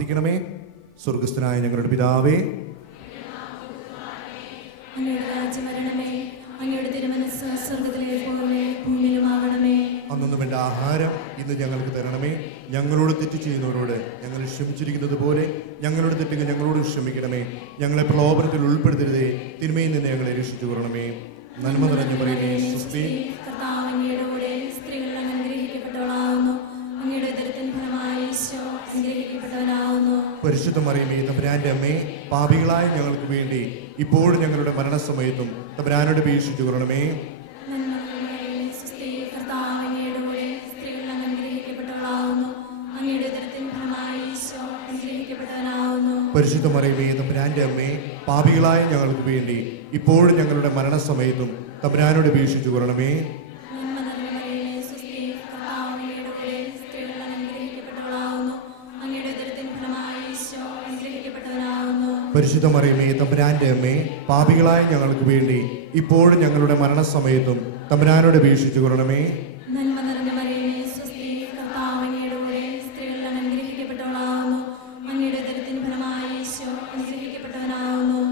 പ്രാർത്ഥിക്കണമേ. സ്വർഗസ്ഥനായ ഞങ്ങളുടെ പിതാവേ, അങ്ങയുടെ രാജ്യം വരണമേ. അങ്ങയുടെ തിരുമനസ്സ് സ്വർഗ്ഗത്തിലെ പോലെ ഭൂമിയിലുമാകണമേ. അന്നു വേണ്ട ആഹാരം ഇന്ന് ഞങ്ങൾക്ക് തരണമേ. ഞങ്ങളോട് തെറ്റ് ചെയ്യുന്നവരോട് ഞങ്ങൾ ക്ഷമിച്ചിരിക്കുന്നത് പോലെ ഞങ്ങളുടെ തെറ്റുകൾ ഞങ്ങളോട് ക്ഷമിക്കണമേ. ഞങ്ങളെ പ്രലോഭനത്തിൽ ഉൾപ്പെടുത്തരുതേ, തിന്മയിൽ നിന്ന് ഞങ്ങളെ രക്ഷിച്ചു കൊള്ളണമേ. നന്മ നിറഞ്ഞു പറയുന്നേ സ്വസ്തി. കർത്താവ് അങ്ങയുടെ കൂടെ സ്ത്രീകൾ അനുഗ്രഹിക്കപ്പെട്ടവളാകുന്നു. അങ്ങയുടെ ഉദരത്തിൻ ഫലമായി ഈശോ അനുഗ്രഹിക്കപ്പെട്ടവനാകുന്നു. പരിശുദ്ധ മറിയമേ, തമ്പുരാന്റെ അമ്മേ, പാപികളായ ഞങ്ങൾക്ക് വേണ്ടി ഇപ്പോഴും ഞങ്ങളുടെ മരണസമയത്തും തമ്പുരാനോട് അപേക്ഷിച്ചു കൊള്ളണമേ. കർത്താവ് അങ്ങയുടെ കൂടെ സ്ത്രീകൾ അനുഗ്രഹിക്കപ്പെട്ടവളാകുന്നു. അങ്ങയുടെ ഉദരത്തിൻ ഫലമായി ഈശോ അനുഗ്രഹിക്കപ്പെട്ടവനാകുന്നു. പരിശുദ്ധ മറിയമേ, തമ്പുരാന്റെ അമ്മേ, പാപികളായ ഞങ്ങൾക്ക് വേണ്ടി ഇപ്പോഴും ഞങ്ങളുടെ മരണസമയത്തും തമ്പുരാനോട് അപേക്ഷിച്ചു കൊള്ളണമേ. പരിശുദ്ധ മറിയമേ, തമ്പുരാന്റെ അമ്മേ, പാപികളായ ഞങ്ങൾക്ക് വേണ്ടി ഇപ്പോഴും ഞങ്ങളുടെ മരണസമയത്തും തമ്പുരാനോട് അപേക്ഷിച്ചു കൊള്ളണമേ.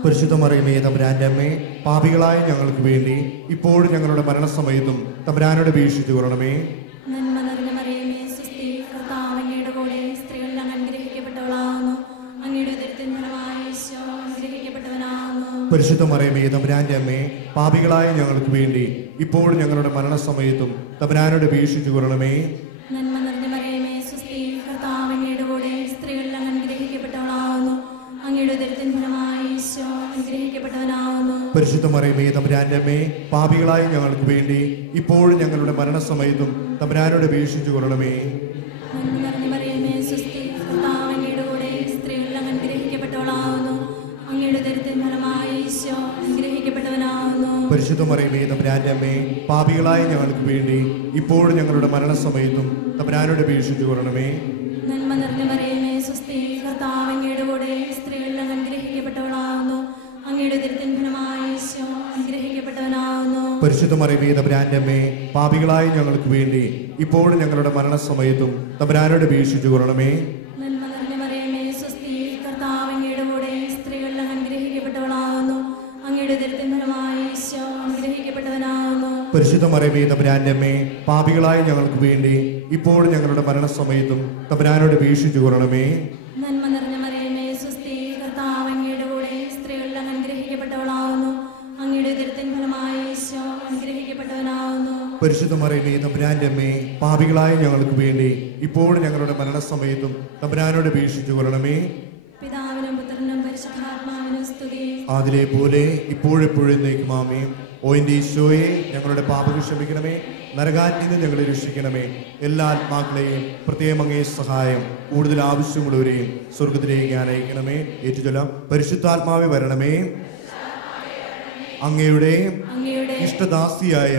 പരിശുദ്ധ മറിയമേ, തമ്പുരാന്റെ അമ്മേ, പാപികളായ ഞങ്ങൾക്ക് വേണ്ടി ഇപ്പോഴും ഞങ്ങളുടെ മരണസമയത്തും തമ്പുരാനോട് അപേക്ഷിച്ചു കൊള്ളണമേ. പരിശുദ്ധ മറിയമേ, തമ്പുരാന്റെ അമ്മേ, പാപികളായ ഞങ്ങൾക്ക് വേണ്ടി ഇപ്പോഴും ഞങ്ങളുടെ മരണസമയത്തും തമ്പുരാനോട് അപേക്ഷിച്ചു കൊള്ളണമേ. പരിശുദ്ധ മറിയമേ, തമ്പുരാന്റെ അമ്മേ, പാപികളായ ഞങ്ങൾക്ക് വേണ്ടി ഇപ്പോഴും ഞങ്ങളുടെ മരണസമയത്തും തമ്പുരാനോട് അപേക്ഷിച്ചു കൊള്ളണമേ. പരിശുദ്ധ മറിയമേ, തമ്പുരാന്റെ അമ്മേ, പാപികളായ ഞങ്ങൾക്ക് വേണ്ടി ഇപ്പോഴും ഞങ്ങളുടെ മരണസമയത്തും തമ്പുരാനോട് അപേക്ഷിച്ചു കൊള്ളണമേ. പരിശുദ്ധ മറിയമേ, തമ്പുരാന്റെ അമ്മേ, പാപികളായ ഞങ്ങൾക്ക് വേണ്ടി ഇപ്പോഴും ഞങ്ങളുടെ മരണസമയത്തും തമ്പുരാനോട് അപേക്ഷിച്ചു കൊള്ളണമേ. പരിശുദ്ധ മറിയമേ, തമ്പുരാന്റെ അമ്മേ, പാപികളായ ഞങ്ങൾക്ക് വേണ്ടി ഇപ്പോഴും ഞങ്ങളുടെ മരണസമയത്തും തമ്പുരാനോട് അപേക്ഷിച്ചു കൊള്ളണമേ. പരിശുദ്ധ മറിയമേ, തമ്പുരാന്റെ അമ്മേ, പാപികളായ ഞങ്ങൾക്ക് വേണ്ടി ഇപ്പോഴും ഞങ്ങളുടെ മരണസമയത്തും തമ്പുരാനോട് അപേക്ഷിച്ചു കൊള്ളണമേ. പിതാവിനും പുത്രനും പരിശുദ്ധാത്മാവിനും സ്തുതി. അതിലെ പോലെ ഇപ്പോഴെപ്പോഴും എന്നേക്കും ആമേൻ. ഓ എൻ്റെ ഈശോയെ, ഞങ്ങളുടെ പാപങ്ങൾ ക്ഷമിക്കണമേ, നരകാറ്റിൽ നിന്ന് ഞങ്ങളെ രക്ഷിക്കണമേ. എല്ലാ ആത്മാക്കളെയും പ്രത്യേകം അങ്ങേ സഹായം കൂടുതൽ ആവശ്യമുള്ളവരെയും സ്വർഗത്തിലേക്ക് അയക്കണമേ. ഏറ്റുചൊല്ലാം. പരിശുദ്ധാത്മാവേ വരണമേ, അങ്ങയുടെ ഇഷ്ടദാസിയായ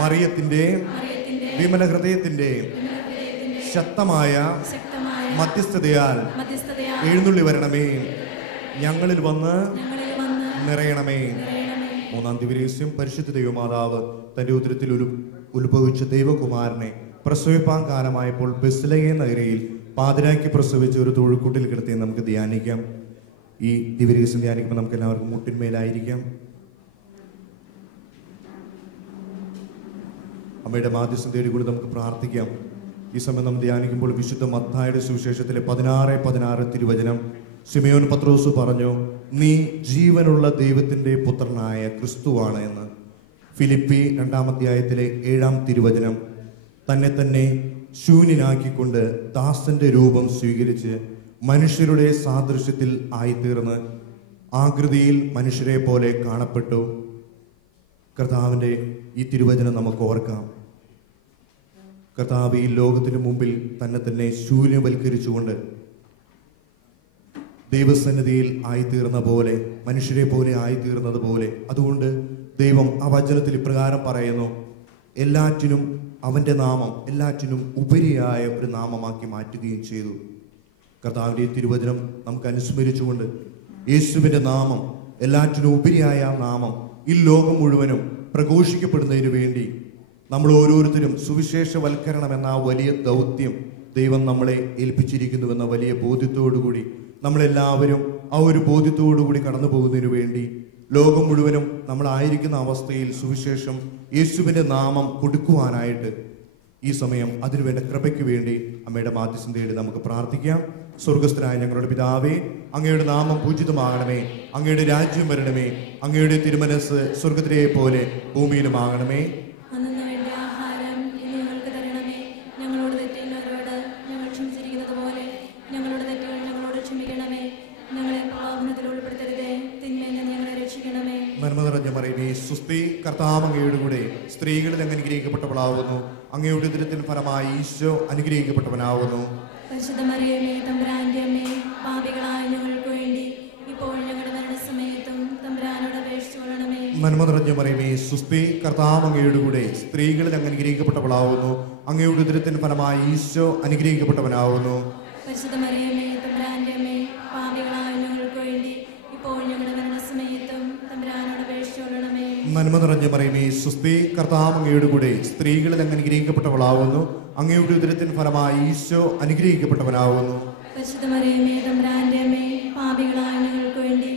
മറിയത്തിന്റെ വിമല ഹൃദയത്തിന്റെ ശക്തമായ മധ്യസ്ഥതയാൽ എഴുന്നള്ളി വരണമേ, ഞങ്ങളിൽ വന്ന് നിറയണമേ. മൂന്നാം ദിവസം പരിശുദ്ധ ദൈവമാതാവ് തന്റെ ഉദരത്തിൽ ഉത്ഭവിച്ച ദൈവകുമാരനെ പ്രസവിപ്പാൻ കാലമായപ്പോൾ ബെത്ലഹേം നഗരിയിൽ പാതിരാക്കി പ്രസവിച്ച ഒരു തൊഴുക്കൂട്ടിൽ കിടത്തി നമുക്ക് ധ്യാനിക്കാം. ഈ ദിവസം ധ്യാനിക്കുമ്പോൾ നമുക്ക് എല്ലാവർക്കും മുട്ടിന്മേലായിരിക്കാം. അമ്മയുടെ മാധ്യസ്ഥം തേടി കൂടി നമുക്ക് പ്രാർത്ഥിക്കാം. ഈ സമയം നമ്മൾ ധ്യാനിക്കുമ്പോൾ വിശുദ്ധ മത്തായിയുടെ സുവിശേഷത്തിലെ 16:16 തിരുവചനം ശിമയോൻ പത്രോസ് പറഞ്ഞു, നീ ജീവനുള്ള ദൈവത്തിന്റെ പുത്രനായ ക്രിസ്തുവാണ് എന്ന്. ഫിലിപ്പി 2-ാം അധ്യായത്തിലെ 7-ാം തിരുവചനം തന്നെ തന്നെ ശൂന്യനാക്കിക്കൊണ്ട് ദാസന്റെ രൂപം സ്വീകരിച്ച് മനുഷ്യരുടെ സാദൃശ്യത്തിൽ ആയിത്തീർന്ന് ആകൃതിയിൽ മനുഷ്യരെ പോലെ കാണപ്പെട്ടു. കർത്താവിൻ്റെ ഈ തിരുവചനം നമുക്ക് ഓർക്കാം. കർത്താവ് ഈ ലോകത്തിന് മുമ്പിൽ തന്നെ തന്നെ ശൂന്യവൽക്കരിച്ചുകൊണ്ട് ദൈവസന്നിധിയിൽ ആയിത്തീർന്ന പോലെ, മനുഷ്യരെ പോലെ ആയിത്തീർന്നത് പോലെ, അതുകൊണ്ട് ദൈവം ആ വചനത്തിൽ ഇപ്രകാരം പറയുന്നു, എല്ലാറ്റിനും അവൻ്റെ നാമം എല്ലാറ്റിനും ഉപരിയായ ഒരു നാമമാക്കി മാറ്റുകയും ചെയ്തു. കർത്താവിൻ്റെ തിരുവചനം നമുക്ക് അനുസ്മരിച്ചുകൊണ്ട് യേശുവിൻ്റെ നാമം, എല്ലാറ്റിനും ഉപരിയായ നാമം ഈ ലോകം മുഴുവനും പ്രഘോഷിക്കപ്പെടുന്നതിന് വേണ്ടി നമ്മൾ ഓരോരുത്തരും സുവിശേഷവൽക്കരണം എന്ന ആ വലിയ ദൗത്യം ദൈവം നമ്മളെ ഏൽപ്പിച്ചിരിക്കുന്നുവെന്ന വലിയ ബോധ്യത്തോടുകൂടി നമ്മളെല്ലാവരും ആ ഒരു ബോധ്യത്തോടുകൂടി കടന്നു പോകുന്നതിനു വേണ്ടി ലോകം മുഴുവനും നമ്മളായിരിക്കുന്ന അവസ്ഥയിൽ സുവിശേഷം യേശുവിൻ്റെ നാമം കൊടുക്കുവാനായിട്ട് ഈ സമയം അതിനുവേണ്ട കൃപയ്ക്ക് വേണ്ടി അമ്മയുടെ മാധ്യസ്ഥം തേടി നമുക്ക് പ്രാർത്ഥിക്കാം. സ്വർഗസ്ഥനായ ഞങ്ങളുടെ പിതാവേ, അങ്ങയുടെ നാമം പൂജിതമാകണമേ, അങ്ങയുടെ രാജ്യം വരണമേ, അങ്ങയുടെ തിരുമനസ് സ്വർഗത്തിലെ പോലെ ഭൂമിയിലുമാകണമേ. അന്നു വേണ്ട ആഹാരം ഇന്ന് ഞങ്ങൾക്ക് തരണമേ. ഞങ്ങളോട് തെറ്റുന്നവരോട് ഞങ്ങൾ ക്ഷമിച്ചിരിക്കുന്നത് പോലെ ഞങ്ങളുടെ തെറ്റുകൾ ഞങ്ങളോട് ക്ഷമിക്കണമേ. ഞങ്ങളെ പാപത്തിൽ ഉൾപ്പെടുത്തരുതേ, തിന്മയിൽ നിന്ന് ഞങ്ങളെ രക്ഷിക്കണമേ. നന്മ നിറഞ്ഞ മറിയമേ, സുസ്തി, കർത്താവ് അങ്ങയുടെ കൂടെ സ്ത്രീകളിൽ അങ്ങ് അനുഗ്രഹിക്കപ്പെട്ടവളാവുന്നു. അങ്ങയുടെ ഉദരത്തിൻ ഫലമായി ഈശോ അനുഗ്രഹിക്കപ്പെട്ടവനാവുന്നു. പരിശുദ്ധ മറിയമേ, തമ്പുരാന്റെ അമ്മേ, പാപികളായ ഞങ്ങൾക്ക് വേണ്ടി ഇപ്പോൾ ഞങ്ങളുടെ മരണസമയത്തും തമ്പുരാനോട് അപേക്ഷിച്ചുകൊള്ളണമേ. നന്മ നിറഞ്ഞ മറിയമേ, സുസ്തി, കർത്താവ് അങ്ങയുടെ കൂടെ സ്ത്രീകളിൽ അങ്ങ് അനുഗ്രഹിക്കപ്പെട്ടവളാവുന്നു. അങ്ങയുടെ ഉദരത്തിൻ ഫലമായി ഈശോ അനുഗ്രഹിക്കപ്പെട്ടവനാവുന്നു. പരിശുദ്ധ മറിയമേ, തമ്പുരാന്റെ അമ്മേ, പാപികളായ ഞങ്ങൾക്ക് വേണ്ടി ഇപ്പോൾ ഞങ്ങളുടെ മരണസമയത്തും തമ്പുരാനോട് അപേക്ഷിച്ചുകൊള്ളണമേ. നന്മ നിറഞ്ഞ മറിയമേ, സുസ്തി, കർത്താവ് അങ്ങയുടെ കൂടെ സ്ത്രീകളിൽ അങ്ങ് അനുഗ്രഹിക്കപ്പെട്ടവളാവുന്നു. അങ്ങയുടെ ഉദരത്തിൻ ഫലമായി ഈശോ അനുഗ്രഹിക്കപ്പെട്ടവനാവുന്നു. പരിശുദ്ധ മറിയമേ, തമ്പുരാന്റെ അമ്മേ, പാപികളായ ഞങ്ങൾക്ക് വേണ്ടി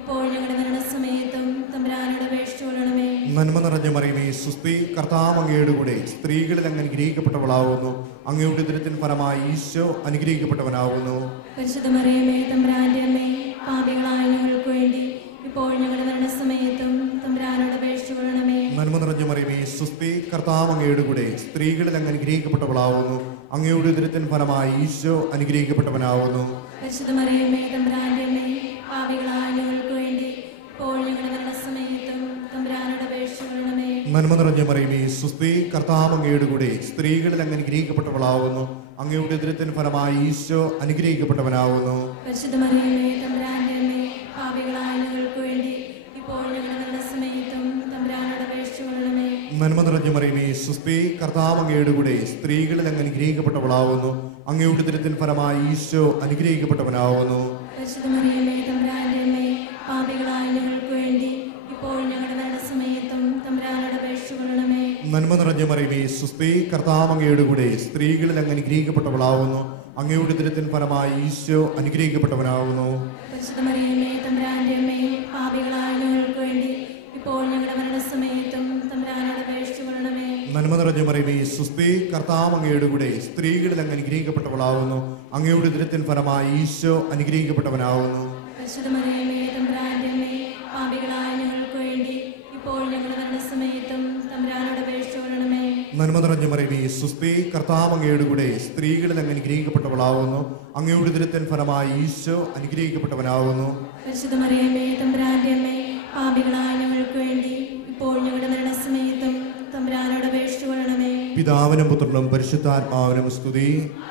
ഇപ്പോൾ ഞങ്ങളുടെ മരണസമയത്തും തമ്പുരാനോട് അപേക്ഷിച്ചുകൊള്ളണമേ. നന്മ നിറഞ്ഞ മറിയമേ, സുസ്തി, കർത്താവ് അങ്ങയുടെ കൂടെ സ്ത്രീകളിൽ അങ്ങ് അനുഗ്രഹിക്കപ്പെട്ടവളാവുന്നു. അങ്ങയുടെ ഉദരത്തിൻ ഫലമായി ഈശോ അനുഗ്രഹിക്കപ്പെട്ടവനാവുന്നു. പരിശുദ്ധ മറിയമേ, തമ്പുരാന്റെ അമ്മേ, പാപികളായ ഞങ്ങൾക്ക് വേണ്ടി ഇപ്പോൾ ഞങ്ങളുടെ മരണസമയത്തും തമ്പുരാനോട് അപേക്ഷിച്ചുകൊള്ളണമേ. നന്മ നിറഞ്ഞ മറിയമേ, സുസ്തി, കർത്താവ് അങ്ങയുടെ കൂടെ സ്ത്രീകളിൽ അങ്ങ് അനുഗ്രഹിക്കപ്പെട്ടവളാവുന്നു. അങ്ങയുടെ ഉദരത്തിൻ ഫലമായി ഈശോ അനുഗ്രഹിക്കപ്പെട്ടവനാവുന്നു. പരിശുദ്ധ മറിയമേ, തമ്പുരാന്റെ അമ്മേ, പാപികളായ ഞങ്ങൾക്ക് വേണ്ടി ഇപ്പോൾ ഞങ്ങളുടെ മരണസമയത്തും തമ്പുരാനോട് അപേക്ഷിച്ചുകൊള്ളണമേ. നന്മ നിറഞ്ഞ മറിയമേ, സുസ്തി, കർത്താവ് അങ്ങയുടെ കൂടെ സ്ത്രീകളിൽ അങ്ങ് അനുഗ്രഹിക്കപ്പെട്ടവളാവുന്നു. അങ്ങയുടെ ഉദരത്തിൻ ഫലമായി ഈശോ അനുഗ്രഹിക്കപ്പെട്ടവനാവുന്നു. പരിശുദ്ധ മറിയമേ, തമ്പുരാന്റെ അമ്മേ, പാപികളായ ഞങ്ങൾക്ക് വേണ്ടി ഇപ്പോൾ ഞങ്ങളുടെ മരണസമയത്തും തമ്പുരാനോട് അപേക്ഷിച്ചുകൊള്ളണമേ. നന്മ നിറഞ്ഞ മറിയമേ, സുസ്തി, കർത്താവ് അങ്ങയുടെ കൂടെ സ്ത്രീകളിൽ അങ്ങ് അനുഗ്രഹിക്കപ്പെട്ടവളാവുന്നു. അങ്ങയുടെ ഉദരത്തിൻ ഫലമായി ഈശോ അനുഗ്രഹിക്കപ്പെട്ടവനാവുന്നു. പരിശുദ്ധ മറിയമേ, തമ്പുരാന്റെ അമ്മേ, പാപികളായ ഞങ്ങൾക്ക് വേണ്ടി ഇപ്പോൾ ഞങ്ങളുടെ മരണസമയത്തും തമ്പുരാനോട് അപേക്ഷിച്ചുകൊള്ളണമേ. നന്മ നിറഞ്ഞ മറിയമേ, സുസ്തി, കർത്താവ് അങ്ങയുടെ കൂടെ സ്ത്രീകളിൽ അങ്ങ് അനുഗ്രഹിക്കപ്പെട്ടവളാവുന്നു. അങ്ങയുടെ ഉദരത്തിൻ ഫലമായി ഈശോ അനുഗ്രഹിക്കപ്പെട്ടവനാവുന്നു. പരിശുദ്ധ മറിയമേ, തമ്പുരാന്റെ അമ്മേ, പാപികളായ ഞങ്ങൾക്ക് വേണ്ടി ഇപ്പോൾ ഞങ്ങളുടെ മരണസമയത്തും തമ്പുരാനോട് അപേക്ഷിച്ചുകൊള്ളണമേ. നന്മ നിറഞ്ഞ മറിയമേ, സുസ്തി, കർത്താവ് അങ്ങയുടെ കൂടെ സ്ത്രീകളിൽ അങ്ങ് അനുഗ്രഹിക്കപ്പെട്ടവളാവുന്നു. അങ്ങയുടെ ഉദരത്തിൻ ഫലമായി ഈശോ അനുഗ്രഹിക്കപ്പെട്ടവനാവുന്നു. പരിശുദ്ധ മറിയമേ, തമ്പുരാന്റെ അമ്മേ, പാപികളായ ഞങ്ങൾക്ക് വേണ്ടി ഇപ്പോൾ ഞങ്ങളുടെ മരണസമയത്തും തമ്പുരാനോട് അപേക്ഷിച്ചുകൊള്ളണമേ. നന്മ നിറഞ്ഞ മറിയമേ, സുസ്തി, കർത്താവ് അങ്ങയുടെ കൂടെ സ്ത്രീകളിൽ അങ്ങ് അനുഗ്രഹിക്കപ്പെട്ടവളാവുന്നു. അങ്ങയുടെ ഉദരത്തിൻ ഫലമായി ഈശോ അനുഗ്രഹിക്കപ്പെട്ടവനാവുന്നു. പരിശുദ്ധ മറിയമേ, തമ്പുരാന്റെ അമ്മേ, പാപികളായ ഞങ്ങൾക്ക് വേണ്ടി ഇപ്പോൾ ഞങ്ങളുടെ മരണസമയത്തും തമ്പുരാനോട് അപേക്ഷിച്ചുകൊള്ളണമേ. പിതാവിനും പുത്രനും പരിശുദ്ധാത്മാവിനും സ്തുതി.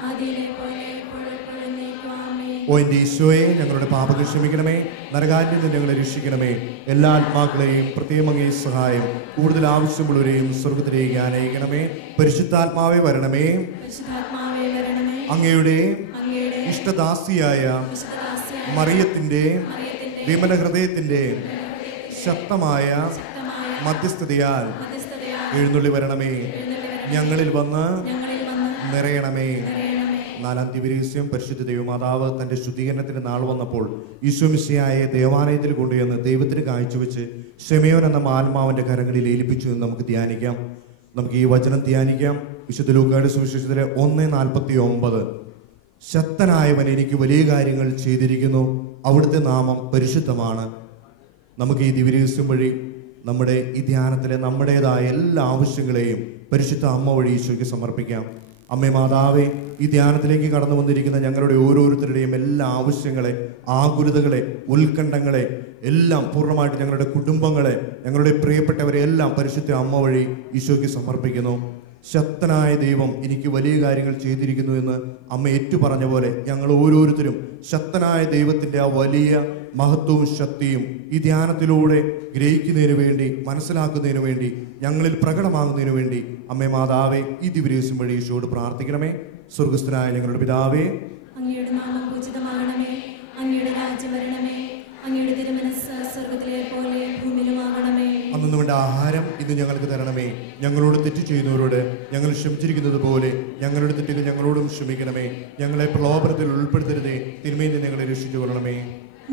ആദിയിലെ പോലെ എപ്പോഴും എപ്പോഴും എന്നേക്കും ആമേൻ. ഓ എൻ്റെ ഈശോയെ, ഞങ്ങളുടെ പാപങ്ങൾ ക്ഷമിക്കണമേ, നരകാറ്റിൽ നിന്ന് ഞങ്ങളെ രക്ഷിക്കണമേ. എല്ലാ ആത്മാക്കളെയും പ്രത്യേകം അങ്ങേ സഹായം കൂടുതൽ ആവശ്യമുള്ളവരെയും സ്വർഗത്തിലേക്ക് അനയിക്കണമേ. പരിശുദ്ധാത്മാവേ വരണമേ. പരിശുദ്ധാത്മാവേ വരണമേ. അങ്ങയുടെ അങ്ങയുടെ ഇഷ്ടദാസിയായ വിശുദ്ധദാസിയായ മറിയത്തിൻ്റെ മറിയത്തിന്റെ വിമല ഹൃദയത്തിൻ്റെ ശക്തമായ മധ്യസ്ഥതയാൽ മധ്യസ്ഥതയാൽ എഴുന്നള്ളി വരണമേ. ഞങ്ങളിൽ വന്ന് ഞങ്ങളിൽ വന്ന് നിറയണമേ. നിറയണമേ. നാലാം ദിവസം പരിശുദ്ധ ദൈവമാതാവ് തന്റെ ശുദ്ധീകരണത്തിന് നാൾ വന്നപ്പോൾ ഈശോമിശിഹായെ ദേവാലയത്തിൽ കൊണ്ടുവന്ന് ദൈവത്തിന് കാഴ്ചവെച്ച് ശിമയോൻ എന്ന ആത്മാവിന്റെ കരങ്ങളിൽ ഏൽപ്പിച്ചു എന്ന് നമുക്ക് ധ്യാനിക്കാം. നമുക്ക് ഈ വചനം ധ്യാനിക്കാം. വിശുദ്ധ ലൂക്കായുടെ സുവിശേഷത്തിലെ 1:49. ശക്തനായവൻ എനിക്ക് വലിയ കാര്യങ്ങൾ ചെയ്തിരിക്കുന്നു, അവിടുത്തെ നാമം പരിശുദ്ധമാണ്. നമുക്ക് ഈ ദിവ്യരഹസ്യം വഴി നമ്മുടെ ഈ ധ്യാനത്തിലെ നമ്മുടേതായ എല്ലാ ആവശ്യങ്ങളെയും പരിശുദ്ധ അമ്മ വഴി ഈശോയ്ക്ക് സമർപ്പിക്കാം. അമ്മേ മാതാവേ, ഈ ധ്യാനത്തിലേക്ക് കടന്നു വന്നിരിക്കുന്ന ഞങ്ങളുടെ ഓരോരുത്തരുടെയും എല്ലാ ആവശ്യങ്ങളെ, ആകുലതകളെ, ഉത്കണ്ഠങ്ങളെ എല്ലാം പൂർണ്ണമായിട്ട് ഞങ്ങളുടെ കുടുംബങ്ങളെ, ഞങ്ങളുടെ പ്രിയപ്പെട്ടവരെ എല്ലാം പരിശുദ്ധ അമ്മ വഴി ഈശോയ്ക്ക് സമർപ്പിക്കുന്നു. ശക്തനായ ദൈവം എനിക്ക് വലിയ കാര്യങ്ങൾ ചെയ്തിരിക്കുന്നു എന്ന് അമ്മ ഏറ്റുപറഞ്ഞ പോലെ ഞങ്ങൾ ഓരോരുത്തരും ശക്തനായ ദൈവത്തിൻ്റെ ആ വലിയ മഹത്വവും ശക്തിയും ഈ ധ്യാനത്തിലൂടെ ഗ്രഹിക്കുന്നതിന് വേണ്ടി, മനസ്സിലാക്കുന്നതിന് വേണ്ടി, ഞങ്ങളിൽ പ്രകടമാകുന്നതിന് വേണ്ടി അമ്മേ മാതാവേ ഈ ദിവസം വഴി ഈശോയോട് പ്രാർത്ഥിക്കണമേ. സ്വർഗസ്ഥനായ ഞങ്ങളുടെ പിതാവേ, അങ്ങയുടെ നാമം പൂജിതമാകണമേ. അങ്ങയുടെ രാജ്യം വരണമേ. അങ്ങയുടെ തിരുമനസ്സ് സ്വർഗ്ഗത്തിലെ പോലെ ഭൂമിയിലുമാകണമേ. അന്നു വേണ്ട വേണ്ട ആഹാരം ഇന്ന് ഞങ്ങൾക്ക് തരണമേ. ഞങ്ങളോട് തെറ്റ് ചെയ്യുന്നവരോട് ഞങ്ങൾ ക്ഷമിച്ചിരിക്കുന്നത് പോലെ ഞങ്ങളുടെ തെറ്റുകൾ ഞങ്ങളോടും ക്ഷമിക്കണമേ. ഞങ്ങളെ പ്രലോഭനത്തിൽ ഉൾപ്പെടുത്തരുതേ, തിന്മയിൽ നിന്ന് ഞങ്ങളെ രക്ഷിച്ചു കൊള്ളണമേ.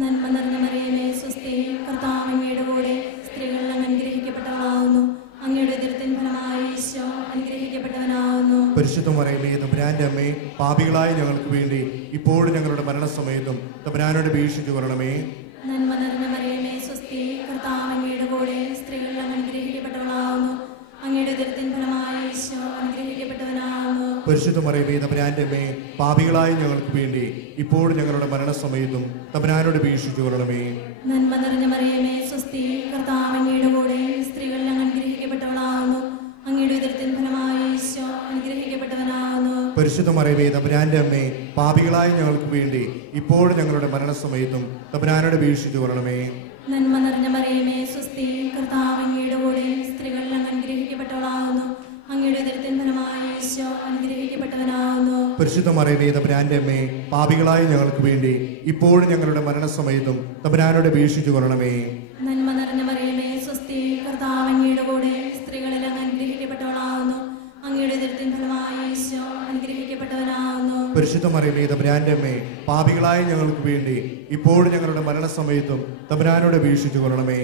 നന്മ നിറഞ്ഞ മറിയമേ, സ്വസ്തി, കർത്താവ് അങ്ങയുടെ കൂടെ സ്ത്രീകൾ അങ്ങ് അനുഗ്രഹിക്കപ്പെട്ടവളാവുന്നു. അങ്ങയുടെ ഉദരത്തിൻ ഫലമായി ഈശോ അനുഗ്രഹിക്കപ്പെട്ടവനാവുന്നു. പരിശുദ്ധ മറിയമേ, തമ്പുരാന്റെ അമ്മേ, പാപികളായ ഞങ്ങൾക്ക് വേണ്ടി ഇപ്പോഴും ഞങ്ങളുടെ മരണസമയത്തും തമ്പുരാനോട് അപേക്ഷിച്ചു കൊള്ളണമേ. നന്മ നിറഞ്ഞ മറിയമേ, സ്വസ്തി, കർത്താവ് അങ്ങയുടെ കൂടെ സ്ത്രീകൾ അങ്ങ് അനുഗ്രഹിക്കപ്പെട്ടവളാവുന്നു. അങ്ങയുടെ ഉദരത്തിൻ ഫലമായി ഈശോ അനുഗ്രഹിക്കപ്പെട്ടവനാവുന്നു. പരിശുദ്ധ മറിയമേ, തമ്പുരാന്റെ അമ്മേ, പാപികളായ ഞങ്ങൾക്ക് വേണ്ടി ഇപ്പോഴും ഞങ്ങളുടെ മരണസമയത്തും തമ്പുരാനോട് അപേക്ഷിച്ചു കൊള്ളണമേ. നന്മ നിറഞ്ഞ മറിയമേ, സ്വസ്തി, കർത്താവ് അങ്ങയുടെ കൂടെ സ്ത്രീകൾ അങ്ങ് അനുഗ്രഹിക്കപ്പെട്ടവളാവുന്നു. അങ്ങയുടെ ഉദരത്തിൻ ഫലമായി ഈശോ അനുഗ്രഹിക്കപ്പെട്ടവനാവുന്നു. പരിശുദ്ധ മറിയമേ, തമ്പുരാന്റെ അമ്മേ, പാപികളായ ഞങ്ങൾക്ക് വേണ്ടി ഇപ്പോഴും ഞങ്ങളുടെ മരണസമയത്തും തമ്പുരാനോട് അപേക്ഷിച്ചു കൊള്ളണമേ. നന്മ നിറഞ്ഞ മറിയമേ, സ്വസ്തി, കർത്താവ് അങ്ങയുടെ കൂടെ സ്ത്രീകൾ അങ്ങ് അനുഗ്രഹിക്കപ്പെട്ടവളാവുന്നു. അങ്ങയുടെ ഉദരത്തിൻ ഫലമായി ഈശോ അനുഗ്രഹിക്കപ്പെട്ടവനാവുന്നു. പരിശുദ്ധ മറിയമേ, തമ്പുരാന്റെ അമ്മേ, പാപികളായ ഞങ്ങൾക്ക് വേണ്ടി ഇപ്പോഴും ഞങ്ങളുടെ മരണസമയത്തും തമ്പുരാനോട് അപേക്ഷിച്ചു കൊള്ളണമേ. നന്മ നിറഞ്ഞ മറിയമേ, സ്വസ്തി, കർത്താവ് അങ്ങയുടെ കൂടെ സ്ത്രീകളിൽ അങ്ങ് അനുഗ്രഹിക്കപ്പെട്ടവളാവുന്നു. അങ്ങയുടെ ഉദരത്തിൻ ഫലമായി ഈശോ അനുഗ്രഹിക്കപ്പെട്ടവനാവുന്നു. പരിശുദ്ധ മറിയമേ, തമ്പുരാന്റെ അമ്മേ, പാപികളായ ഞങ്ങൾക്ക് വേണ്ടി ഇപ്പോഴും ഞങ്ങളുടെ മരണസമയത്തും തമ്പുരാനോട് അപേക്ഷിച്ചു കൊള്ളണമേ.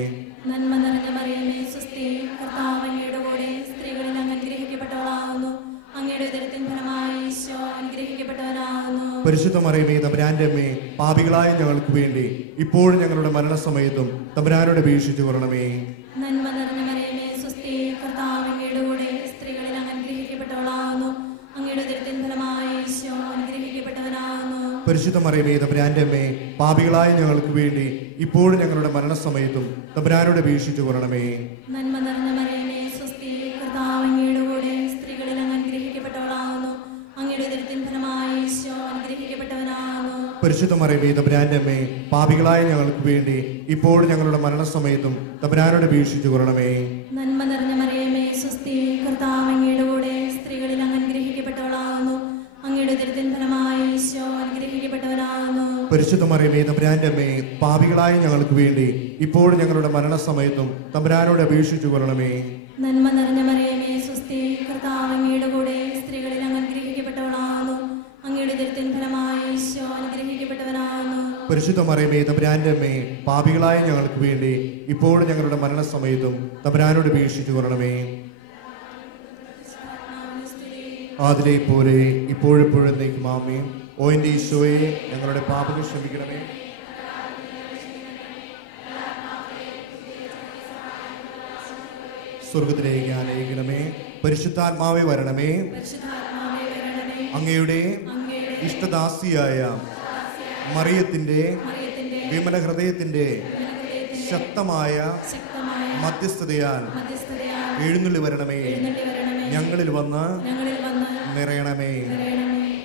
നന്മ നിറഞ്ഞ മറിയമേ, സ്വസ്തി, കർത്താവ് അങ്ങയുടെ കൂടെ സ്ത്രീകളിൽ അങ്ങ് അനുഗ്രഹിക്കപ്പെട്ടവളാവുന്നു. അങ്ങയുടെ ഉദരത്തിൻ ഫലമായി ഈശോ അനുഗ്രഹിക്കപ്പെട്ടവനാവുന്നു. പരിശുദ്ധ മറിയമേ, തമ്പുരാന്റെ അമ്മേ, പാപികളായ ഞങ്ങൾക്ക് വേണ്ടി ഇപ്പോഴും ഞങ്ങളുടെ മരണസമയത്തും തമ്പുരാനോട് അപേക്ഷിച്ചു കൊള്ളണമേ. നന്മ നിറഞ്ഞ മറിയമേ, സ്വസ്തി, കർത്താവ് അങ്ങയുടെ കൂടെ സ്ത്രീകളിൽ അങ്ങ് അനുഗ്രഹിക്കപ്പെട്ടവളാവുന്നു. അങ്ങയുടെ ഉദരത്തിൻ ഫലമായി ഈശോ അനുഗ്രഹിക്കപ്പെട്ടവനാവുന്നു. പരിശുദ്ധ മറിയമേ, തമ്പുരാന്റെ അമ്മേ, പാപികളായ ഞങ്ങൾക്ക് വേണ്ടി ഇപ്പോഴും ഞങ്ങളുടെ മരണസമയത്തും തമ്പുരാനോട് അപേക്ഷിച്ചു കൊള്ളണമേ. നന്മ നിറഞ്ഞ മറിയമേ, സ്വസ്തി, കർത്താവ് അങ്ങയുടെ കൂടെ സ്ത്രീകളിൽ അങ്ങ് അനുഗ്രഹിക്കപ്പെട്ടവളാവുന്നു. അങ്ങയുടെ ഉദരത്തിൻ ഫലമായി ഈശോ അനുഗ്രഹിക്കപ്പെട്ടവനാവുന്നു. പരിശുദ്ധ മറിയമേ, തമ്പുരാന്റെ അമ്മേ, പാപികളായ ഞങ്ങൾക്ക് വേണ്ടി ഇപ്പോഴും ഞങ്ങളുടെ മരണസമയത്തും തമ്പുരാനോട് അപേക്ഷിച്ചു കൊള്ളണമേ. നന്മ നിറഞ്ഞ മറിയമേ, സ്വസ്തി, കർത്താവ് അങ്ങയുടെ കൂടെ സ്ത്രീകളിൽ അങ്ങ് അനുഗ്രഹിക്കപ്പെട്ടവളാവുന്നു. അങ്ങയുടെ ഉദരത്തിൻ ഫലമായി ഈശോ അനുഗ്രഹിക്കപ്പെട്ടവനാവുന്നു. പരിശുദ്ധ മറിയമേ, തമ്പുരാന്റെ അമ്മേ, പാപികളായ ഞങ്ങൾക്ക് വേണ്ടി ഇപ്പോഴും ഞങ്ങളുടെ മരണസമയത്തും തമ്പുരാനോട് അപേക്ഷിച്ചു കൊള്ളണമേ. നന്മ നിറഞ്ഞ മറിയമേ, സ്വസ്തി, കർത്താവ് അങ്ങയുടെ കൂടെ സ്ത്രീകളിൽ അങ്ങ് അനുഗ്രഹിക്കപ്പെട്ടവളാവുന്നു. അങ്ങയുടെ ഉദരത്തിൻ ഫലമായി ഈശോ അനുഗ്രഹിക്കപ്പെട്ടവനാവുന്നു. പരിശുദ്ധ മറിയമേ, തമ്പുരാന്റെ അമ്മേ, പാപികളായ ഞങ്ങൾക്ക് വേണ്ടി ഇപ്പോഴും ഞങ്ങളുടെ മരണസമയത്തും തമ്പുരാനോട് അപേക്ഷിച്ചു കൊള്ളണമേ. അതിലെ പോലെ ഇപ്പോഴെപ്പോഴും എന്നേക്കും ആമേൻ. ഓ എൻ്റെ ഈശോയെ, ഞങ്ങളുടെ പാപങ്ങൾ ക്ഷമിക്കണമേ. സ്വർഗത്തിലേക്ക് ആനയിക്കണമേ. പരിശുദ്ധാത്മാവേ വരണമേ. അങ്ങയുടെ ഇഷ്ടദാസിയായ മറിയത്തിന്റെ വിമല ഹൃദയത്തിന്റെ ശക്തമായ മധ്യസ്ഥതയാൽ എഴുന്നള്ളി വരണമേ. ഞങ്ങളിൽ വന്ന് നിറയണമേ.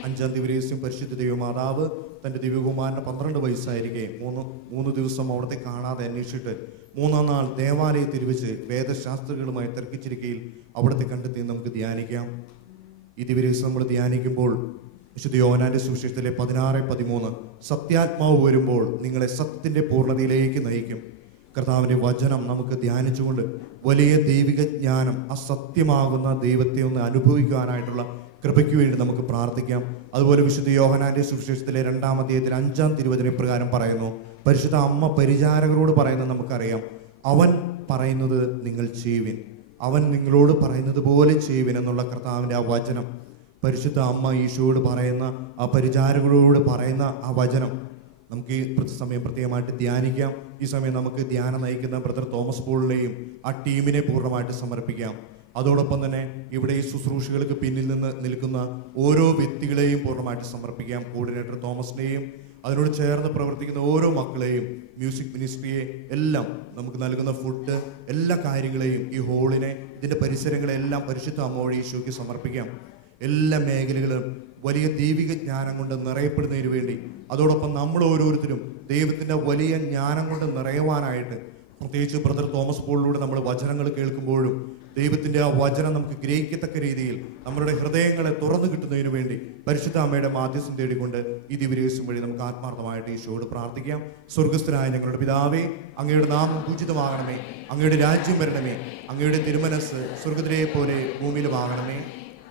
അഞ്ചാം ദിവസം പരിശുദ്ധ ദൈവമാതാവ് തൻ്റെ ദിവ്യകുമാരന് 12 വയസ്സായിരിക്കെ മൂന്ന് ദിവസം അവിടത്തെ കാണാതെ അന്വേഷിച്ചിട്ട് 3-ാം നാൾ ദേവാലയത്തിൽ വെച്ച് വേദശാസ്ത്രികളുമായി തർക്കിച്ചിരിക്കയിൽ അവിടത്തെ കണ്ടെത്തി നമുക്ക് ധ്യാനിക്കാം. ഈ ദിവസം നമ്മൾ ധ്യാനിക്കുമ്പോൾ വിശുദ്ധ യോഹന്നാന്റെ സുവിശേഷത്തിലെ 16:13 സത്യാത്മാവ് വരുമ്പോൾ നിങ്ങളെ സത്യത്തിന്റെ പൂർണ്ണതയിലേക്ക് നയിക്കും. കർത്താവിൻ്റെ വചനം നമുക്ക് ധ്യാനിച്ചുകൊണ്ട് വലിയ ദൈവിക ജ്ഞാനം, അസത്യമാകുന്ന ദൈവത്തെ ഒന്ന് അനുഭവിക്കാനായിട്ടുള്ള കൃപയ്ക്ക് വേണ്ടി നമുക്ക് പ്രാർത്ഥിക്കാം. അതുപോലെ വിശുദ്ധ യോഹന്നാന്റെ സുവിശേഷത്തിലെ 2-ാം അധ്യായത്തിൽ 5-ാം തിരുവചന പ്രകാരം പറയുന്നു, പരിശുദ്ധ അമ്മ പരിചാരകരോട് പറയുന്നത് നമുക്കറിയാം. അവൻ പറയുന്നത് നിങ്ങൾ ചെയ്യുവിൻ, അവൻ നിങ്ങളോട് പറയുന്നത് പോലെ ചെയ്യുവിൻ എന്നുള്ള കർത്താവിൻ്റെ ആ വചനം, പരിശുദ്ധ അമ്മ ഈശോയോട് പറയുന്ന, ആ പരിചാരകരോട് പറയുന്ന ആ വചനം നമുക്ക് ഈ സമയം പ്രത്യേകമായിട്ട് ധ്യാനിക്കാം. ഈ സമയം നമുക്ക് ധ്യാനം നയിക്കുന്ന ബ്രദർ തോമസ് പോളിനെയും ആ ടീമിനെ പൂർണ്ണമായിട്ട് സമർപ്പിക്കാം. അതോടൊപ്പം തന്നെ ഇവിടെ ഈ ശുശ്രൂഷകൾക്ക് പിന്നിൽ നിന്ന് നിൽക്കുന്ന ഓരോ വ്യക്തികളെയും പൂർണ്ണമായിട്ട് സമർപ്പിക്കാം. കോർഡിനേറ്റർ തോമസിനെയും അതിനോട് ചേർന്ന് പ്രവർത്തിക്കുന്ന ഓരോ മക്കളെയും, മ്യൂസിക് മിനിസ്ട്രിയെ എല്ലാം, നമുക്ക് നൽകുന്ന ഫുഡ്, എല്ലാ കാര്യങ്ങളെയും, ഈ ഹോളിനെ, ഇതിൻ്റെ പരിസരങ്ങളെല്ലാം പരിശുദ്ധ അമ്മയോട് ഈശോയ്ക്ക് സമർപ്പിക്കാം. എല്ലാ മേഖലകളും വലിയ ദൈവിക ജ്ഞാനം കൊണ്ട് നിറയപ്പെടുന്നതിന് വേണ്ടി, അതോടൊപ്പം നമ്മൾ ഓരോരുത്തരും ദൈവത്തിൻ്റെ വലിയ ജ്ഞാനം കൊണ്ട് നിറയുവാനായിട്ട്, പ്രത്യേകിച്ച് ബ്രദർ തോമസ് പോളിലൂടെ നമ്മൾ വചനങ്ങൾ കേൾക്കുമ്പോഴും ദൈവത്തിൻ്റെ ആ വചനം നമുക്ക് ഗ്രഹിക്കത്തക്ക രീതിയിൽ നമ്മളുടെ ഹൃദയങ്ങളെ തുറന്നു കിട്ടുന്നതിന് വേണ്ടി പരിശുദ്ധ അമ്മയുടെ മാധ്യസ്ഥം തേടിക്കൊണ്ട് ഈ ദിവസം വഴി നമുക്ക് ആത്മാർത്ഥമായിട്ട് ഈശോയോട് പ്രാർത്ഥിക്കാം. സ്വർഗസ്ഥനായ ഞങ്ങളുടെ പിതാവേ, അങ്ങയുടെ നാമം പൂജിതമാകണമേ, അങ്ങയുടെ രാജ്യം വരണമേ, അങ്ങയുടെ തിരുമനസ് സ്വർഗത്തിലെ പോലെ ഭൂമിയിലുമാകണമേ.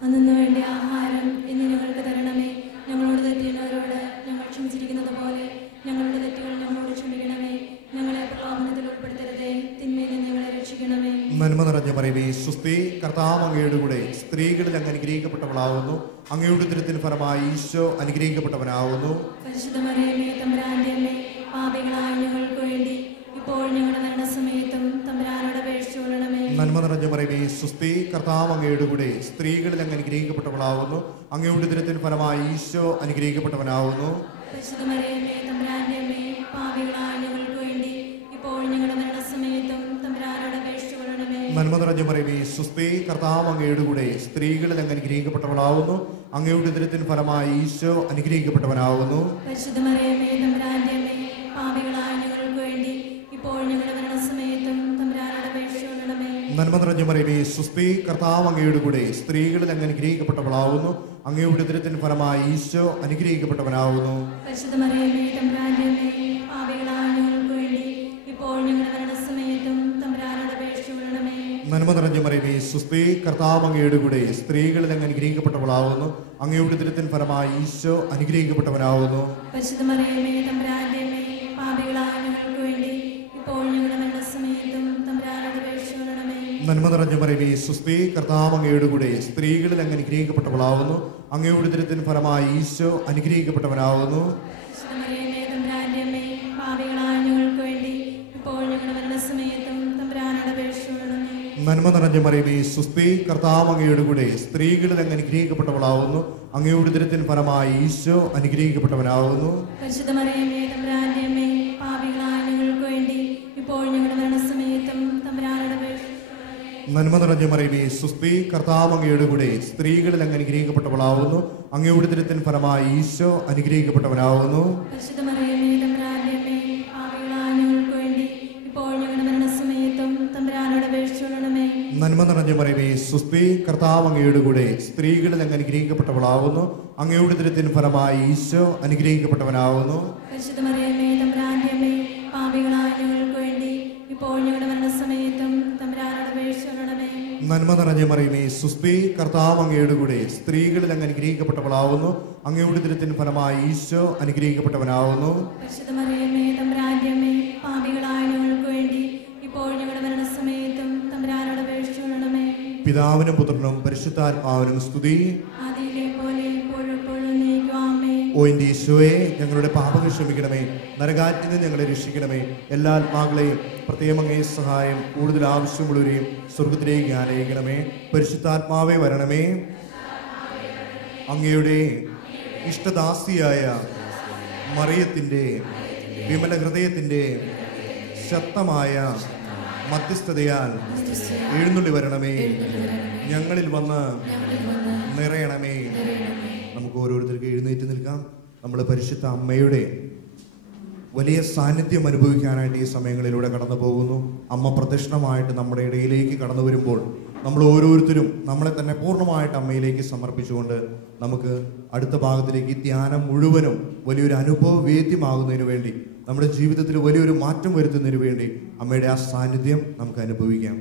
അന്നു വേണ്ട ആഹാരം ഇന്ന് ഞങ്ങൾക്ക് തരണമേ. ഞങ്ങളോട് തെറ്റിയുന്നവരോട് ഞങ്ങൾ ക്ഷമിച്ചിരിക്കുന്നത് പോലെ ഞങ്ങളുടെ തെറ്റുകൾ ഞങ്ങളോട് ക്ഷമിക്കണമേ. ഞങ്ങളെ പ്രലോഭനത്തിൽ ഉൾപ്പെടുത്തരുതേ, തിന്മയിൽ നിന്ന് ഞങ്ങളെ രക്ഷിക്കണമേ. നന്മ നിറഞ്ഞ മറിയമേ, സ്വസ്തി, കർത്താവ് അങ്ങയുടെ കൂടെ സ്ത്രീകളിൽ അങ്ങ് അനുഗ്രഹിക്കപ്പെട്ടവളാവുന്നു. അങ്ങയുടെ ഉദരത്തിന് ഫലമായി ഈശോ അനുഗ്രഹിക്കപ്പെട്ടവനാവുന്നു. പരിശുദ്ധ മറിയമേ, തമ്പുരാന്റെ അമ്മേ, പാപികളായ ഞങ്ങൾക്ക് വേണ്ടി ഇപ്പോൾ ഞങ്ങളുടെ മരണസമയത്തും തമ്പുരാനോട് അപേക്ഷിച്ചുകൊള്ളണമേ. നന്മ നിറഞ്ഞ മറിയമേ, സ്വസ്തി, കർത്താവ് അങ്ങയുടെ കൂടെ സ്ത്രീകളിൽ അങ്ങ് അനുഗ്രഹിക്കപ്പെട്ടവളാവുന്നു. അങ്ങയുടെ ഉദരത്തിന് ഫലമായി ഈശോ അനുഗ്രഹിക്കപ്പെട്ടവനാവുന്നു. പരിശുദ്ധ മറിയമേ, തമ്പുരാന്റെ അമ്മേ, പാപികളായ ഞങ്ങൾക്ക് വേണ്ടി ഇപ്പോൾ ഞങ്ങളുടെ മരണസമയത്തും തമ്പുരാനോട് അപേക്ഷിച്ചുകൊള്ളണമേ. നന്മ നിറഞ്ഞ മറിയമേ, സ്വസ്തി, കർത്താവ് അങ്ങയുടെ കൂടെ സ്ത്രീകളിൽ അങ്ങ് അനുഗ്രഹിക്കപ്പെട്ടവളാവുന്നു. അങ്ങയുടെ ഉദരത്തിന് ഫലമായി ഈശോ അനുഗ്രഹിക്കപ്പെട്ടവനാവുന്നു. പരിശുദ്ധ മറിയമേ, തമ്പുരാന്റെ അമ്മേ, പാപികളായ ഞങ്ങൾക്ക് വേണ്ടി ഇപ്പോൾ ഞങ്ങളുടെ മരണസമയത്തും തമ്പുരാനോട് അപേക്ഷിച്ചുകൊള്ളണമേ. നന്മ നിറഞ്ഞ മറിയമേ, സ്വസ്തി, കർത്താവ് അങ്ങയുടെ കൂടെ സ്ത്രീകളിൽ അങ്ങ് അനുഗ്രഹിക്കപ്പെട്ടവളാവുന്നു. അങ്ങയുടെ ഉദരത്തിന് ഫലമായി ഈശോ അനുഗ്രഹിക്കപ്പെട്ടവനാവുന്നു. പരിശുദ്ധ മറിയമേ, തമ്പുരാന്റെ അമ്മേ, പാപികളായ ഞങ്ങൾക്ക് വേണ്ടി ഇപ്പോൾ ഞങ്ങളുടെ മരണസമയത്തും തമ്പുരാനോട് അപേക്ഷിച്ചുകൊള്ളണമേ. നന്മ നിറഞ്ഞ മറിയമേ, സ്വസ്തി, കർത്താവ് അങ്ങയുടെ കൂടെ സ്ത്രീകളിൽ അങ്ങ് അനുഗ്രഹിക്കപ്പെട്ടവളാവുന്നു. അങ്ങയുടെ ഉദരത്തിന് ഫലമായി ഈശോ അനുഗ്രഹിക്കപ്പെട്ടവനാവുന്നു. പരിശുദ്ധ മറിയമേ, തമ്പുരാന്റെ അമ്മേ, പാപികളായ ഞങ്ങൾക്ക് വേണ്ടി ഇപ്പോൾ ഞങ്ങളുടെ മരണസമയത്തും തമ്പുരാനോട് അപേക്ഷിച്ചുകൊള്ളണമേ. നന്മ നിറഞ്ഞ മറിയമേ, സ്വസ്തി, കർത്താവ് അങ്ങയുടെ കൂടെ സ്ത്രീകളിൽ അങ്ങ് അനുഗ്രഹിക്കപ്പെട്ടവളാവുന്നു. അങ്ങയുടെ ഉദരത്തിന് ഫലമായി ഈശോ അനുഗ്രഹിക്കപ്പെട്ടവനാവുന്നു. പരിശുദ്ധ മറിയമേ, തമ്പുരാന്റെ അമ്മേ, പാപികളായ ഞങ്ങൾക്ക് വേണ്ടി ഇപ്പോൾ ഞങ്ങളുടെ മരണസമയത്തും തമ്പുരാനോട് അപേക്ഷിച്ചുകൊള്ളണമേ. നന്മ നിറഞ്ഞ മറിയമേ, സ്വസ്തി, കർത്താവ് അങ്ങയുടെ കൂടെ സ്ത്രീകളിൽ അങ്ങ് അനുഗ്രഹിക്കപ്പെട്ടവളാവുന്നു. അങ്ങയുടെ ഉദരത്തിന് ഫലമായി ഈശോ അനുഗ്രഹിക്കപ്പെട്ടവനാവുന്നു. പരിശുദ്ധ മറിയമേ, തമ്പുരാന്റെ അമ്മേ, പാപികളായ ഞങ്ങൾക്ക് വേണ്ടി ഇപ്പോൾ ഞങ്ങളുടെ മരണസമയത്തും തമ്പുരാനോട് അപേക്ഷിച്ചുകൊള്ളണമേ. നന്മ നിറഞ്ഞ മറിയമേ, സ്വസ്തി, കർത്താവ് അങ്ങയുടെ കൂടെ സ്ത്രീകളിൽ അങ്ങ് അനുഗ്രഹിക്കപ്പെട്ടവളാവുന്നു. അങ്ങയുടെ ഉദരത്തിന് ഫലമായി ഈശോ അനുഗ്രഹിക്കപ്പെട്ടവനാവുന്നു. പരിശുദ്ധ മറിയമേ, തമ്പുരാന്റെ അമ്മേ, പാപികളായ ഞങ്ങൾക്ക് വേണ്ടി ഇപ്പോൾ ഞങ്ങളുടെ മരണസമയത്തും തമ്പുരാനോട് അപേക്ഷിച്ചുകൊള്ളണമേ. നന്മ നിറഞ്ഞ മറിയമേ, സ്വസ്തി, കർത്താവ് അങ്ങയുടെ കൂടെ സ്ത്രീകളിൽ അങ്ങ് അനുഗ്രഹിക്കപ്പെട്ടവളാവുന്നു. അങ്ങയുടെ ഉദരത്തിന് ഫലമായി ഈശോ അനുഗ്രഹിക്കപ്പെട്ടവനാവുന്നു. പരിശുദ്ധ മറിയമേ, തമ്പുരാന്റെ അമ്മേ, പാപികളായ ഞങ്ങൾക്ക് വേണ്ടി ഇപ്പോൾ ഞങ്ങളുടെ മരണസമയത്തും തമ്പുരാനോട് അപേക്ഷിച്ചുകൊള്ളണമേ. നന്മ നിറഞ്ഞ മറിയമേ, സ്വസ്തി, കർത്താവ് അങ്ങയുടെ കൂടെ സ്ത്രീകളിൽ അങ്ങ് അനുഗ്രഹിക്കപ്പെട്ടവളാവുന്നു. അങ്ങയുടെ ഉദരത്തിന് ഫലമായി ഈശോ അനുഗ്രഹിക്കപ്പെട്ടവനാവുന്നു. പരിശുദ്ധ മറിയമേ, തമ്പുരാന്റെ അമ്മേ, പാപികളായ ഞങ്ങൾക്ക് വേണ്ടി ഇപ്പോൾ ഞങ്ങളുടെ മരണസമയത്തും തമ്പുരാനോട് അപേക്ഷിച്ചുകൊള്ളണമേ. പിതാവിനും പുത്രനും പരിശുദ്ധാത്മാവിനും സ്തുതി. ആദിയിലെ പോലെ എപ്പോഴും എപ്പോഴും എന്നേക്കും ആമേൻ. ഓ എൻ്റെ ഈശോയെ, ഞങ്ങളുടെ പാപങ്ങൾ ക്ഷമിക്കണമേ, നരകാറ്റിൽ നിന്ന് ഞങ്ങളെ രക്ഷിക്കണമേ. എല്ലാ ആത്മാക്കളെയും പ്രത്യേകം അങ്ങേ സഹായം കൂടുതൽ ആവശ്യമുള്ളവരെയും സ്വർഗത്തിലേക്ക് ആനയിക്കണമേ. പരിശുദ്ധാത്മാവേ വരണമേ. അങ്ങയുടെ ഇഷ്ടദാസിയായ മറിയത്തിൻ്റെ വിമല ഹൃദയത്തിൻ്റെ ശക്തമായ മധ്യസ്ഥതയാൽ എഴുന്നള്ളി വരണമേ. ഞങ്ങളിൽ വന്ന് നിറയണമേ. നമുക്ക് ഓരോരുത്തർക്ക് എഴുന്നേറ്റ് നിൽക്കാം. നമ്മൾ പരിശുദ്ധ അമ്മയുടെ വലിയ സാന്നിധ്യം അനുഭവിക്കാനായിട്ട് ഈ സമയങ്ങളിലൂടെ കടന്നു പോകുന്നു. അമ്മ പ്രദക്ഷിണമായിട്ട് നമ്മുടെ ഇടയിലേക്ക് കടന്നു വരുമ്പോൾ നമ്മൾ ഓരോരുത്തരും നമ്മളെ തന്നെ പൂർണ്ണമായിട്ട് അമ്മയിലേക്ക് സമർപ്പിച്ചുകൊണ്ട് നമുക്ക് അടുത്ത ഭാഗത്തിലേക്ക് ഈ ധ്യാനം മുഴുവനും വലിയൊരു അനുഭവ വേദ്യമാകുന്നതിന് വേണ്ടി, നമ്മുടെ ജീവിതത്തിൽ വലിയൊരു മാറ്റം വരുത്തുന്നതിന് വേണ്ടി അമ്മയുടെ ആ സാന്നിധ്യം നമുക്ക് അനുഭവിക്കാം.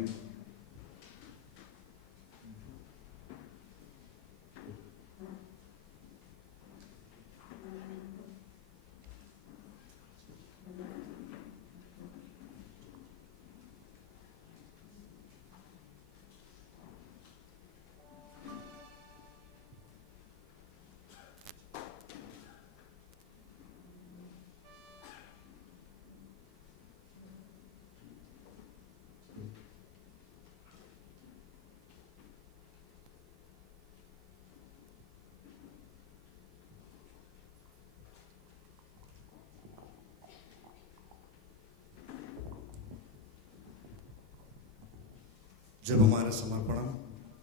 ജപമാല സമർപ്പണം.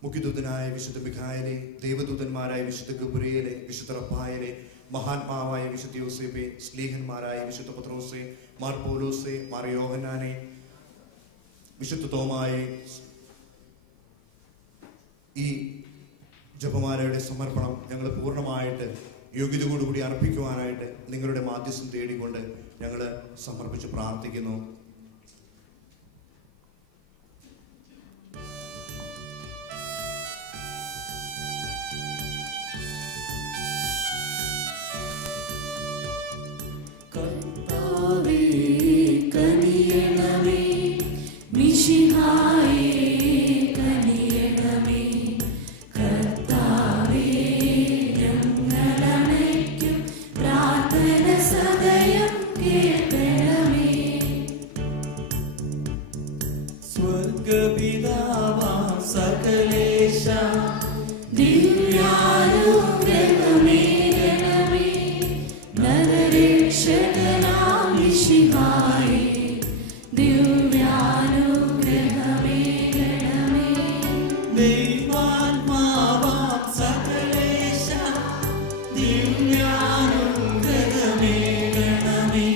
മുഖ്യദൂതനായ വിശുദ്ധ മിഖായേലെ, ദൈവദൂതന്മാരായ വിശുദ്ധ ഗബ്രിയേലെ, വിശുദ്ധ റഫായേലെ, മഹാത്മാവായ വിശുദ്ധ യോസേപ്പെ, സ്ലീഹന്മാരായ വിശുദ്ധ പത്രോസെ, മാർ പൗലോസെ, മാർ യോഹന്നാനെ, വിശുദ്ധ തോമായെ, ഈ ജപമാലയുടെ സമർപ്പണം ഞങ്ങൾ പൂർണ്ണമായിട്ട് യോഗ്യതയോടുകൂടി അർപ്പിക്കുവാനായിട്ട് നിങ്ങളുടെ മാധ്യസ്ഥം തേടിക്കൊണ്ട് ഞങ്ങൾ സമർപ്പിച്ച് പ്രാർത്ഥിക്കുന്നു. കർത്താവേ കനിയണമേ, മിശിഹായേ കനിയണമേ. കർത്താവേ ഞങ്ങളണയ്ക്കും പ്രാർത്ഥന സദയം കേൾക്കണമേ. സ്വർഗപിതാവാം സകലേശ ദിവ്യാനുഗ്രഹമേ ഗണമേ. നരരക്ഷകനാം മിശിഹായേ ദിവ്യാനുഗ്രഹമേ ഗണമേ. ദൈവാത്മാവാം സകലേശ ദിവ്യാനുഗ്രഹമേ ഗണമേ.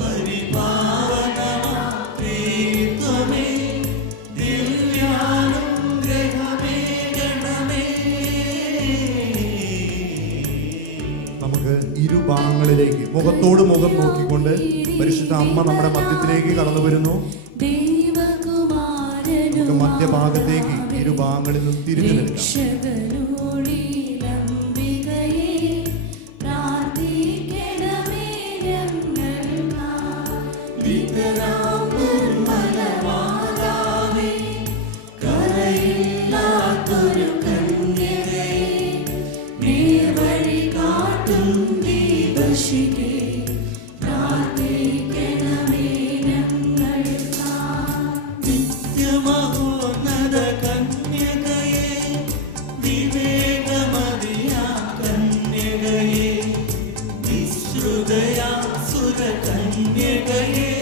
പരിപാവനമാം ത്രിത്വമേ ദിവ്യാനുഗ്രഹമേ ഗണമേ. നമുക്ക് ഇരുഭാഗങ്ങളിലേക്ക് മുഖത്തോട് മുഖം നോക്കിക്കൊണ്ട് പരിശുദ്ധ അമ്മ നമ്മുടെ മധ്യത്തിലേക്ക് കടന്നു വരുന്നു. നമുക്ക് മധ്യഭാഗത്തേക്ക് ഇരുഭാഗങ്ങളിൽ നിന്ന് തിരിഞ്ഞു നിൽക്കാം. നിത്യമഹോന്നത കന്യകയേ, വിവേകമതിയാ കന്യകയേ, വിശ്രുതയാ സുരകന്യകയേ,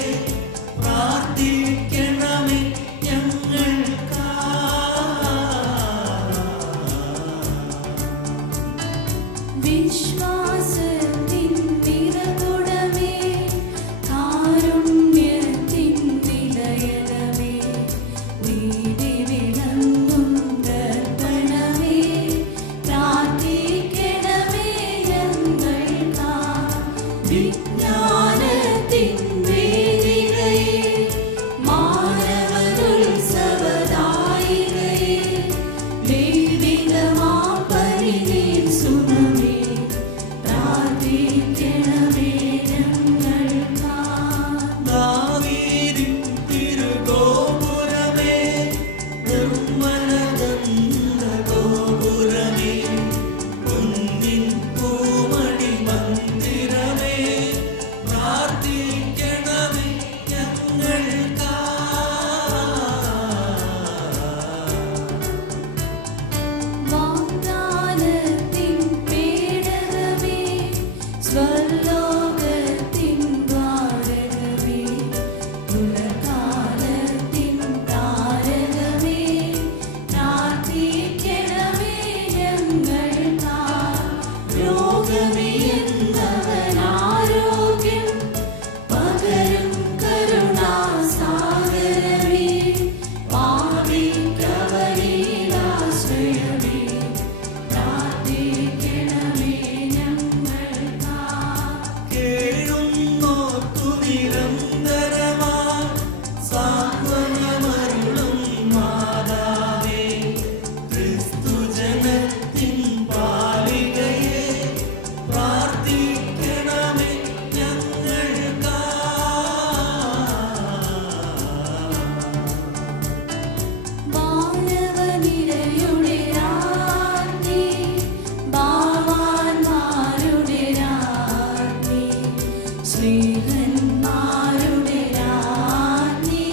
പ്രാർത്ഥിക്കണമേ വിശ്വാസത്തിൻ നിറകുടമേ, കാരുണ്യത്തിൻ നിലയനമേ, നീതി വിളങ്ങും ദർപ്പണമേ, പ്രാർത്ഥിക്കണമേ ഞങ്ങൾക്കായി. വിജ്ഞാനത്തിൻ വേദികയേ, മാനവോത്സവദായികയേ, ദൈവികമാം പരിനിൻ സുമമേ, പ്രാർത്ഥിക്കണമേ ഞങ്ങൾക്കായി. ദാവീദിൻ തിരുഗോപുരമേ, നിർമ്മലഗന്ധ ഗോപുരമേ, പൊന്നിൻ പൂമണി മന്ദിരമേ, പ്രാർത്ഥിക്കണമേ ഞങ്ങൾക്കായി. വാഗ്ദാനത്തിൻ പേടകമേ, സ്വർലോകത്തിൻ ദ്വാരകമേ, പുലർകാലത്തിൻ താരകമേ, പ്രാർത്ഥിക്കണമേ ഞങ്ങൾക്കായി. രോഗമിയെന്നവനാരോഗ്യം പകരും കരുണാസാഗരമേ, പാപിക്കവനിലാശ്രയമേ, പ്രാർത്ഥിക്കണമേ ഞങ്ങൾക്കായി. കേഴുന്നോർക്കു നിരന്തരമായി സാന്ത്വനമരുളും മാതാവേ, ക്രിസ്തുജനത്തിൻ പാലികയേ, പ്രാർത്ഥിക്കണമേ ഞങ്ങൾക്കായി. മാനവനിരയുടെ രാജ്ഞി, ഭാവാന്മാരുടെ രാജ്ഞി, സ്നേഹന്മാരുടെ രാജ്ഞി,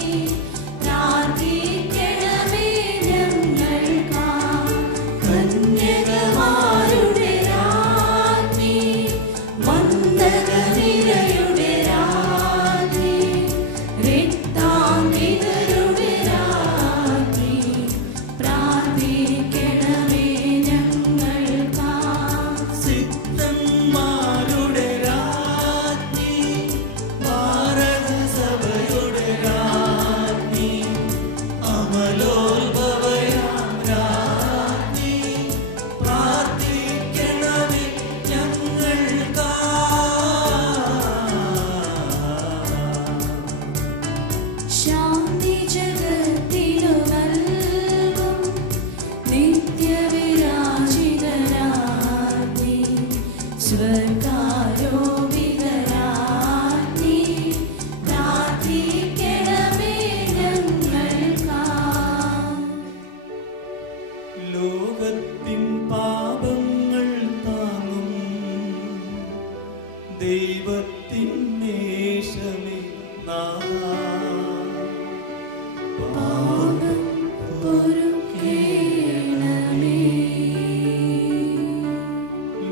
പ്രാർത്ഥിക്കണമേ ഞങ്ങൾക്കായി. കന്യകമാരുടെ രാജ്ഞി, വന്ദകനിരയുടെ രാജ്ഞി, രക്താംബികരുടെ രാജ്ഞി, പ്രാർത്ഥിക്കണമേ ഞങ്ങൾക്കായി. സിദ്ധന്മാരുടെ രാജ്ഞി, ദൈവത്തിൻ മേശമേ നാഥാ പാപം പൊറുക്കേണമേ.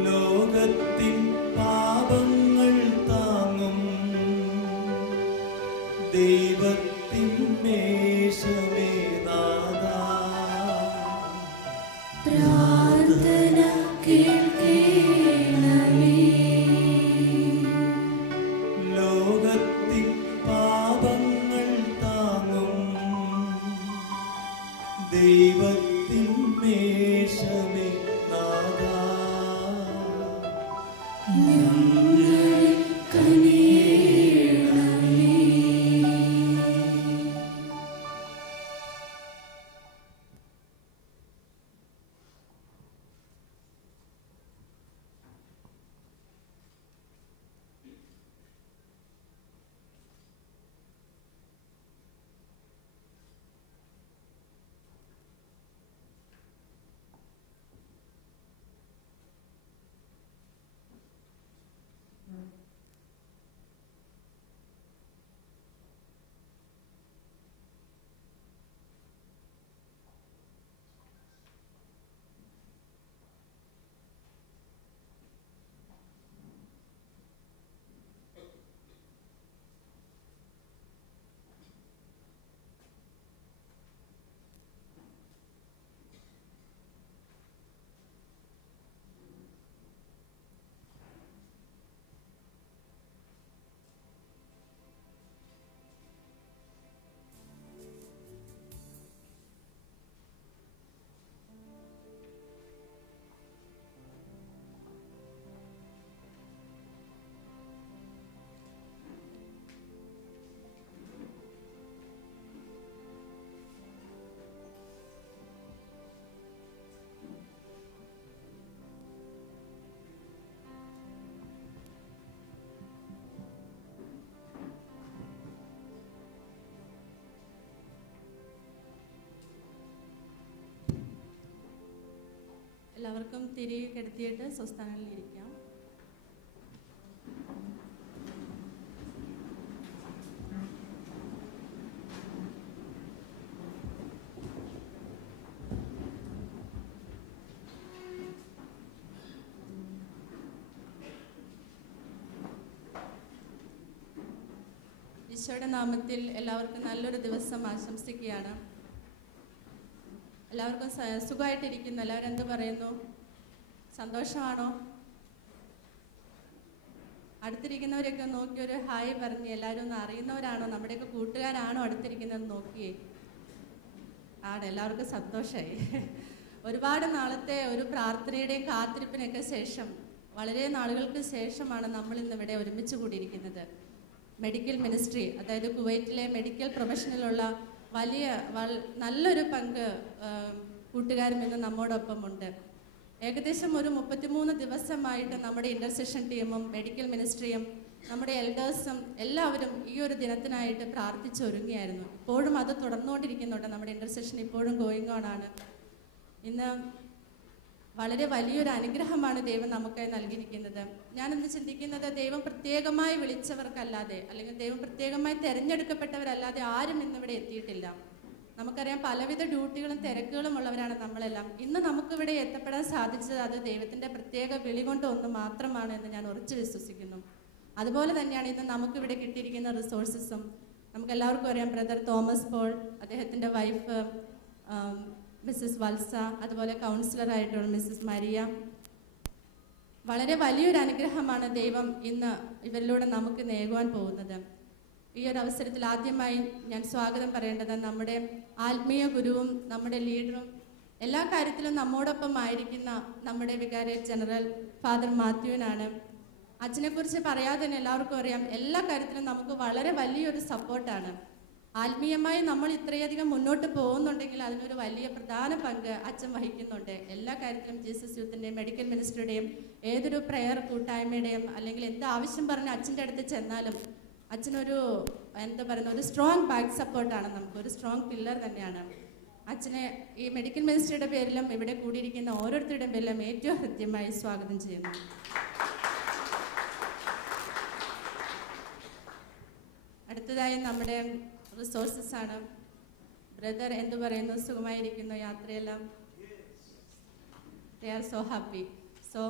ലോകത്തിൻ പാപങ്ങൾ താങ്ങും ദൈവത്തിൻ മേശമേ നാഥാ പ്രാർത്ഥന കേൾക്കേണമേ. ലോകത്തിൻ പാപങ്ങൾ താങ്ങും ദൈവത്തിൻ മേശമേ നാഥാ ഞങ്ങളിൽ കനിയേണമേ. എല്ലാവർക്കും തിരികെ കിടത്തിയിട്ട് സ്വസ്ഥാനങ്ങളിൽ ഇരിക്കാം. ഈശോയുടെ നാമത്തിൽ എല്ലാവർക്കും നല്ലൊരു ദിവസം ആശംസിക്കുകയാണ്. എല്ലാവർക്കും സുഖമായിട്ടിരിക്കുന്നു. എല്ലാവരും എന്ത് പറയുന്നു? സന്തോഷമാണോ? അടുത്തിരിക്കുന്നവരൊക്കെ നോക്കി ഒരു ഹായ് പറഞ്ഞ് എല്ലാവരും ഒന്ന് അറിയുന്നവരാണോ, നമ്മുടെയൊക്കെ കൂട്ടുകാരാണോ അടുത്തിരിക്കുന്നത് നോക്കിയേ. ആണ്, എല്ലാവർക്കും സന്തോഷമായി. ഒരുപാട് നാളത്തെ ഒരു പ്രാർത്ഥനയുടെയും കാത്തിരിപ്പിനൊക്കെ ശേഷം, വളരെ നാളുകൾക്ക് ശേഷമാണ് നമ്മൾ ഇന്നിവിടെ ഒരുമിച്ച് കൂടിയിരിക്കുന്നത്. മെഡിക്കൽ മിനിസ്ട്രി, അതായത് കുവൈറ്റിലെ മെഡിക്കൽ പ്രൊഫഷനിലുള്ള വലിയ നല്ലൊരു പങ്ക് കൂട്ടുകാരും ഇന്ന് നമ്മോടൊപ്പമുണ്ട്. ഏകദേശം ഒരു 33 ദിവസമായിട്ട് നമ്മുടെ ഇൻ്റർസെഷൻ ടീമും മെഡിക്കൽ മിനിസ്ട്രിയും നമ്മുടെ എൽഡേഴ്സും എല്ലാവരും ഈ ഒരു ദിനത്തിനായിട്ട് പ്രാർത്ഥിച്ചൊരുങ്ങിയായിരുന്നു. ഇപ്പോഴും അത് തുടർന്നുകൊണ്ടിരിക്കുന്നുണ്ട്. നമ്മുടെ ഇൻ്റർസെഷൻ ഇപ്പോഴും ഗോയിങ് ഓൺ ആണ്. ഇന്ന് വളരെ വലിയൊരു അനുഗ്രഹമാണ് ദൈവം നമുക്കായി നൽകിയിരിക്കുന്നത്. ഞാനിന്ന് ചിന്തിക്കുന്നത്, ദൈവം പ്രത്യേകമായി വിളിച്ചവർക്കല്ലാതെ, അല്ലെങ്കിൽ ദൈവം പ്രത്യേകമായി തിരഞ്ഞെടുക്കപ്പെട്ടവരല്ലാതെ ആരും ഇന്നിവിടെ എത്തിയിട്ടില്ല. നമുക്കറിയാം, പലവിധ ഡ്യൂട്ടികളും തിരക്കുകളും ഉള്ളവരാണ് നമ്മളെല്ലാം. ഇന്ന് നമുക്കിവിടെ എത്തപ്പെടാൻ സാധിച്ചത് അത് ദൈവത്തിൻ്റെ പ്രത്യേക വിളി കൊണ്ട് ഒന്ന് മാത്രമാണ് എന്ന് ഞാൻ ഉറച്ചു വിശ്വസിക്കുന്നു. അതുപോലെ തന്നെയാണ് ഇന്ന് നമുക്കിവിടെ കിട്ടിയിരിക്കുന്ന റിസോഴ്സസും. നമുക്കെല്ലാവർക്കും അറിയാം, ബ്രദർ തോമസ് പോൾ, അദ്ദേഹത്തിൻ്റെ വൈഫ് മിസ്സസ് വത്സ, അതുപോലെ കൗൺസിലറായിട്ടുള്ള മിസ്സസ് മരിയ. വളരെ വലിയൊരു അനുഗ്രഹമാണ് ദൈവം ഇന്ന് ഇവരിലൂടെ നമുക്ക് നേകുവാൻ പോകുന്നത്. ഈ ഒരു അവസരത്തിൽ ആദ്യമായി ഞാൻ സ്വാഗതം പറയേണ്ടത് നമ്മുടെ ആത്മീയ ഗുരുവും നമ്മുടെ ലീഡറും എല്ലാ കാര്യത്തിലും നമ്മോടൊപ്പം ആയിരിക്കുന്ന നമ്മുടെ വികാരിയേറ്റ് ജനറൽ ഫാദർ മാത്യുവിനാണ്. അച്ഛനെക്കുറിച്ച് പറയാതെ തന്നെ എല്ലാവർക്കും അറിയാം, എല്ലാ കാര്യത്തിലും നമുക്ക് വളരെ വലിയൊരു സപ്പോർട്ടാണ്. ആത്മീയമായി നമ്മൾ ഇത്രയധികം മുന്നോട്ട് പോകുന്നുണ്ടെങ്കിൽ അതിനൊരു വലിയ പ്രധാന പങ്ക് അച്ഛൻ വഹിക്കുന്നുണ്ട്. എല്ലാ കാര്യത്തിലും ജീസസ് യൂത്തിൻ്റെയും മെഡിക്കൽ മിനിസ്ട്രിയുടെയും ഏതൊരു പ്രെയർ കൂട്ടായ്മയുടെയും അല്ലെങ്കിൽ എന്ത് ആവശ്യം പറഞ്ഞ് അച്ഛൻ്റെ അടുത്ത് ചെന്നാലും അച്ഛനൊരു ഒരു സ്ട്രോങ് ബാക്ക് സപ്പോർട്ടാണ്, നമുക്കൊരു സ്ട്രോങ് പില്ലർ തന്നെയാണ്. അച്ഛനെ ഈ മെഡിക്കൽ മിനിസ്ട്രിയുടെ പേരിലും ഇവിടെ കൂടിയിരിക്കുന്ന ഓരോരുത്തരുടെയും പേരിലും ഏറ്റവും ഹൃദ്യമായി സ്വാഗതം ചെയ്യുന്നു. അടുത്തതായി നമ്മുടെ റിസോഴ്സസ് ആണ്. ബ്രദർ എന്തു പറയുന്നു? സുഖമായിരിക്കുന്നു? യാത്രയെല്ലാം? They are so happy. So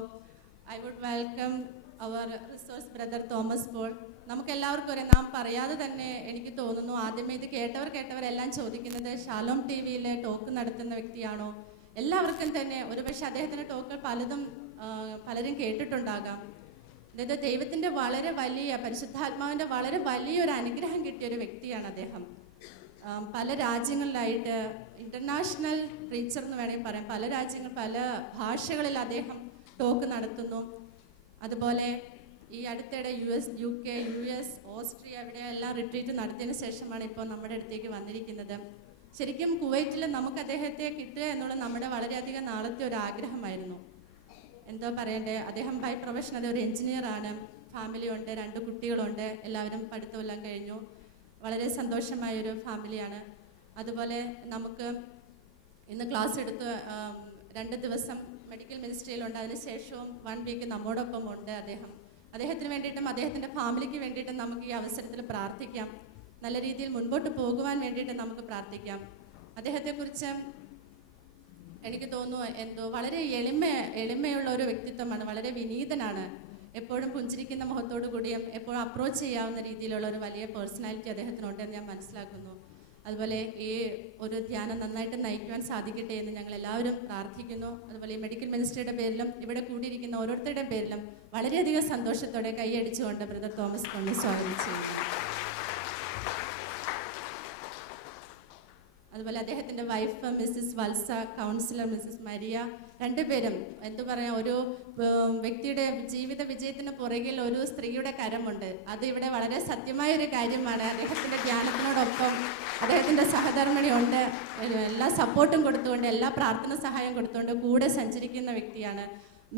I would welcome our resource brother Thomas Paul. നമുക്ക് എല്ലാവർക്കും അറിയാം, നാം പറയാതെ തന്നെ എനിക്ക് തോന്നുന്നു ആദ്യമേ ഇത് കേട്ടവരെല്ലാം ചോദിക്കുന്നത് ഷാലോം ടി വിയിലെ ടോക്ക് നടത്തുന്ന വ്യക്തിയാണോ? എല്ലാവർക്കും തന്നെ ഒരുപക്ഷെ അദ്ദേഹത്തിൻ്റെ ടോക്കുകൾ പലരും കേട്ടിട്ടുണ്ടാകാം. അതായത് ദൈവത്തിൻ്റെ വളരെ വലിയ പരിശുദ്ധാത്മാവിൻ്റെ വളരെ വലിയൊരു അനുഗ്രഹം കിട്ടിയൊരു വ്യക്തിയാണ് അദ്ദേഹം. പല രാജ്യങ്ങളിലായിട്ട് ഇന്റർനാഷണൽ പ്രീച്ചർ എന്ന് വേണമെങ്കിൽ പറയാം. പല രാജ്യങ്ങൾ, പല ഭാഷകളിൽ അദ്ദേഹം ടോക്ക് നടത്തുന്നു. അതുപോലെ ഈ അടുത്തിടെ UK, US, ഓസ്ട്രിയ ഇവിടെയെല്ലാം റിട്രീറ്റ് നടത്തിയതിന് ശേഷമാണ് ഇപ്പോൾ നമ്മുടെ അടുത്തേക്ക് വന്നിരിക്കുന്നത്. ശരിക്കും കുവൈറ്റിൽ നമുക്ക് അദ്ദേഹത്തെ കിട്ടുക എന്നുള്ളത് നമ്മുടെ വളരെയധികം നാളത്തെ ഒരു ആഗ്രഹമായിരുന്നു. എന്തോ പറയണ്ടേ, അദ്ദേഹം ബൈ പ്രൊഫഷൻ ഒരു എഞ്ചിനീയറാണ്, ഫാമിലി ഉണ്ട്, 2 കുട്ടികളുണ്ട്, എല്ലാവരും പഠിത്തമെല്ലാം കഴിഞ്ഞു. വളരെ സന്തോഷമായൊരു ഫാമിലിയാണ്. അതുപോലെ നമുക്ക് ഇന്ന് ക്ലാസ് എടുത്ത് 2 ദിവസം മെഡിക്കൽ മിനിസ്ട്രിയിലുണ്ട്. അതിനുശേഷവും 1 വീക്ക് നമ്മോടൊപ്പം ഉണ്ട് അദ്ദേഹത്തിന് വേണ്ടിയിട്ടും അദ്ദേഹത്തിൻ്റെ ഫാമിലിക്ക് വേണ്ടിയിട്ടും നമുക്ക് ഈ അവസരത്തിൽ പ്രാർത്ഥിക്കാം. നല്ല രീതിയിൽ മുൻപോട്ട് പോകുവാൻ വേണ്ടിയിട്ട് നമുക്ക് പ്രാർത്ഥിക്കാം. അദ്ദേഹത്തെക്കുറിച്ച് എനിക്ക് തോന്നുന്നു വളരെ എളിമയുള്ള ഒരു വ്യക്തിത്വമാണ്, വളരെ വിനീതനാണ്, എപ്പോഴും പുഞ്ചിരിക്കുന്ന മുഖത്തോടു കൂടിയും എപ്പോഴും അപ്രോച്ച് ചെയ്യാവുന്ന രീതിയിലുള്ള ഒരു വലിയ പേഴ്സണാലിറ്റി അദ്ദേഹത്തിനുണ്ടെന്ന് ഞാൻ മനസ്സിലാക്കുന്നു. അതുപോലെ ഈ ഒരു ധ്യാനം നന്നായിട്ട് നയിക്കുവാൻ സാധിക്കട്ടെ എന്ന് ഞങ്ങൾ എല്ലാവരും പ്രാർത്ഥിക്കുന്നു. അതുപോലെ ഈ മെഡിക്കൽ മിനിസ്ട്രിയുടെ പേരിലും ഇവിടെ കൂടിയിരിക്കുന്ന ഓരോരുത്തരുടെ പേരിലും വളരെയധികം സന്തോഷത്തോടെ കൈയടിച്ചുകൊണ്ട് ബ്രദർ തോമസ് കൊണ്ട് സ്വാഗതം ചെയ്യുന്നു. അതുപോലെ അദ്ദേഹത്തിൻ്റെ വൈഫ് മിസ്സിസ് വത്സ, കൗൺസിലർ മിസ്സിസ് മരിയ, 2 പേരും എന്തു പറയാം, ഒരു വ്യക്തിയുടെ ജീവിത വിജയത്തിന് പുറകിൽ ഒരു സ്ത്രീയുടെ കരമുണ്ട്. അത് ഇവിടെ വളരെ സത്യമായൊരു കാര്യമാണ്. അദ്ദേഹത്തിൻ്റെ ധ്യാനത്തിനോടൊപ്പം അദ്ദേഹത്തിൻ്റെ സഹധർമ്മിണി ഉണ്ട്. എല്ലാ സപ്പോർട്ടും കൊടുത്തുകൊണ്ട്, എല്ലാ പ്രാർത്ഥന സഹായം കൊടുത്തുകൊണ്ട് കൂടെ സഞ്ചരിക്കുന്ന വ്യക്തിയാണ്.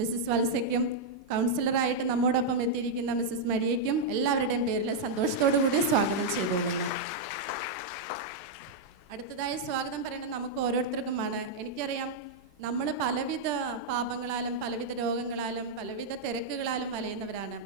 മിസ്സിസ് വത്സയ്ക്കും കൗൺസിലറായിട്ട് നമ്മോടൊപ്പം എത്തിയിരിക്കുന്ന മിസ്സിസ് മരിയയ്ക്കും എല്ലാവരുടെയും പേരിൽ സന്തോഷത്തോടു കൂടി സ്വാഗതം ചെയ്തുകൊള്ളുന്നു. അടുത്തതായി സ്വാഗതം പറയുന്നത് നമുക്ക് ഓരോരുത്തർക്കുമാണ്. എനിക്കറിയാം, നമ്മൾ പലവിധ പാപങ്ങളാലും പലവിധ രോഗങ്ങളാലും പലവിധ തിരക്കുകളാലും വലയുന്നവരാണ്.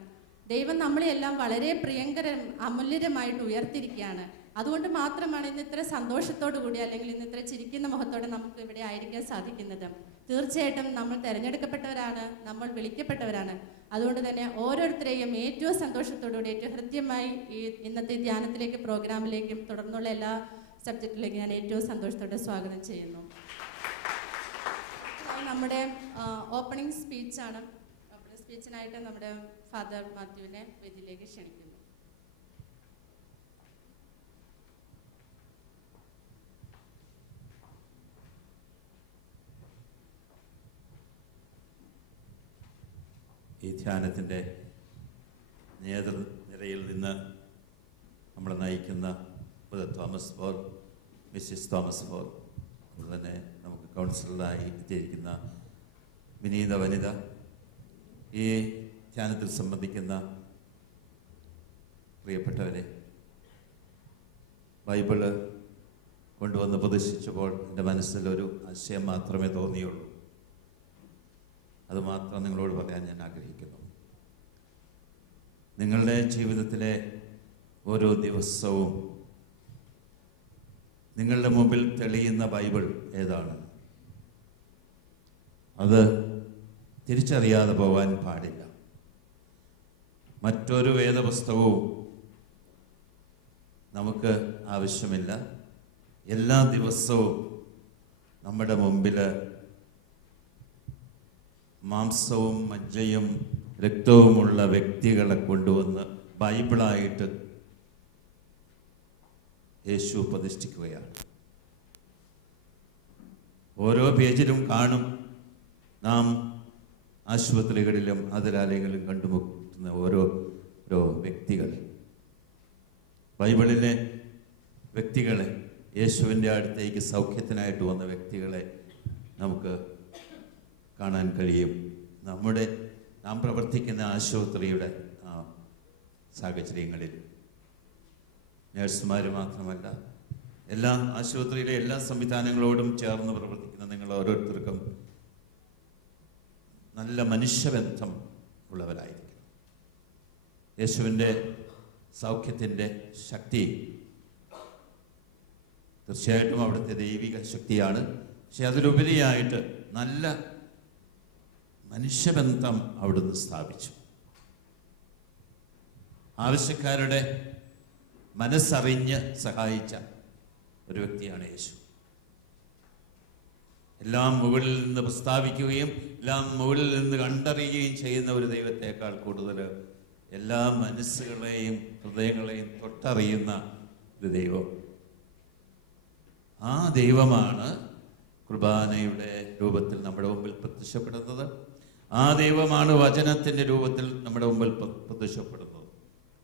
ദൈവം നമ്മളെല്ലാം വളരെ പ്രിയങ്കരം അമൂല്യമായിട്ട് ഉയർത്തിയിരിക്കുകയാണ്. അതുകൊണ്ട് മാത്രമാണ് ഇന്ന് ഇത്ര സന്തോഷത്തോടു കൂടി അല്ലെങ്കിൽ ഇന്ന് ഇത്ര ചിരിക്കുന്ന മുഖത്തോടെ നമുക്ക് ഇവിടെ ആയിരിക്കാൻ സാധിക്കുന്നത്. തീർച്ചയായിട്ടും നമ്മൾ തിരഞ്ഞെടുക്കപ്പെട്ടവരാണ്, നമ്മൾ വിളിക്കപ്പെട്ടവരാണ്. അതുകൊണ്ട് തന്നെ ഓരോരുത്തരെയും ഏറ്റവും സന്തോഷത്തോടുകൂടി ഏറ്റവും ഹൃദ്യമായി ഈ ഇന്നത്തെ ധ്യാനത്തിലേക്ക്, പ്രോഗ്രാമിലേക്കും തുടർന്നുള്ള എല്ലാ സബ്ജക്റ്റിലേക്ക് ഞാൻ ഏറ്റവും സന്തോഷത്തോടെ സ്വാഗതം ചെയ്യുന്നു. നമ്മുടെ ഓപ്പണിംഗ് സ്പീച്ചാണ്. ഓപ്പണിംഗ് സ്പീച്ചിനായിട്ട് നമ്മുടെ ഫാദർ മാത്യുവിനെ വേദിയിലേക്ക് ക്ഷണിക്കുന്നു. ഈ ധ്യാനത്തിൻ്റെ നേതൃനിരയിൽ നിന്ന് നമ്മളെ നയിക്കുന്ന തോമസ് പോൾ, മിസ്സിസ് തോമസ് പോൾ, അതുപോലെ തന്നെ നമുക്ക് കൗൺസിലറായി എത്തിയിരിക്കുന്ന വിനീത വനിത, ഈ ധ്യാനത്തിൽ സംബന്ധിക്കുന്ന പ്രിയപ്പെട്ടവരെ, ബൈബിള് കൊണ്ടുവന്ന് ഉപദേശിച്ചപ്പോൾ എൻ്റെ മനസ്സിലൊരു ആശയം മാത്രമേ തോന്നിയുള്ളൂ. അതുമാത്രം നിങ്ങളോട് പറയാൻ ഞാൻ ആഗ്രഹിക്കുന്നു. നിങ്ങളുടെ ജീവിതത്തിലെ ഓരോ ദിവസവും നിങ്ങളുടെ മുമ്പിൽ തെളിയുന്ന ബൈബിൾ ഏതാണ്? അത് തിരിച്ചറിയാതെ പോകാൻ പാടില്ല. മറ്റൊരു വേദപുസ്തകവും നമുക്ക് ആവശ്യമില്ല. എല്ലാ ദിവസവും നമ്മുടെ മുമ്പിൽ മാംസവും മജ്ജയും രക്തവുമുള്ള വ്യക്തികളെ കൊണ്ടുവന്ന് ബൈബിളായിട്ട് യേശു പ്രതിഷ്ഠിക്കുകയാണ്. ഓരോ പേജിലും കാണും നാം ആശുപത്രികളിലും അതിരാലയങ്ങളിലും കണ്ടുമുട്ടുന്ന ഓരോ വ്യക്തികൾ. ബൈബിളിലെ വ്യക്തികളെ, യേശുവിൻ്റെ അടുത്തേക്ക് സൗഖ്യത്തിനായിട്ട് വന്ന വ്യക്തികളെ നമുക്ക് കാണാൻ കഴിയും. നാം പ്രവർത്തിക്കുന്ന ആശുപത്രിയുടെ സാഹചര്യങ്ങളിൽ നഴ്സുമാർ മാത്രമല്ല, എല്ലാ ആശുപത്രിയിലെ എല്ലാ സംവിധാനങ്ങളോടും ചേർന്ന് പ്രവർത്തിക്കുന്ന നിങ്ങൾ ഓരോരുത്തർക്കും നല്ല മനുഷ്യബന്ധം ഉള്ളവരായിരിക്കും. യേശുവിൻ്റെ സൗഖ്യത്തിൻ്റെ ശക്തി തീർച്ചയായിട്ടും അവിടുത്തെ ദൈവിക ശക്തിയാണ്. പക്ഷെ അതിലുപരിയായിട്ട് നല്ല മനുഷ്യബന്ധം അവിടുന്ന് സ്ഥാപിച്ചു. ആവശ്യക്കാരുടെ മനസ്സറിഞ്ഞ് സഹായിച്ച ഒരു വ്യക്തിയാണ് യേശു. എല്ലാം മുകളിൽ നിന്ന് പ്രസ്താവിക്കുകയും എല്ലാം മുകളിൽ നിന്ന് കണ്ടറിയുകയും ചെയ്യുന്ന ഒരു ദൈവത്തെക്കാൾ കൂടുതൽ എല്ലാ മനസ്സുകളെയും ഹൃദയങ്ങളെയും തൊട്ടറിയുന്ന ഒരു ദൈവം. ആ ദൈവമാണ് കുർബാനയുടെ രൂപത്തിൽ നമ്മുടെ മുമ്പിൽ പ്രത്യക്ഷപ്പെടുന്നത്. ആ ദൈവമാണ് വചനത്തിൻ്റെ രൂപത്തിൽ നമ്മുടെ മുമ്പിൽ പ്രത്യക്ഷപ്പെടുന്നത്.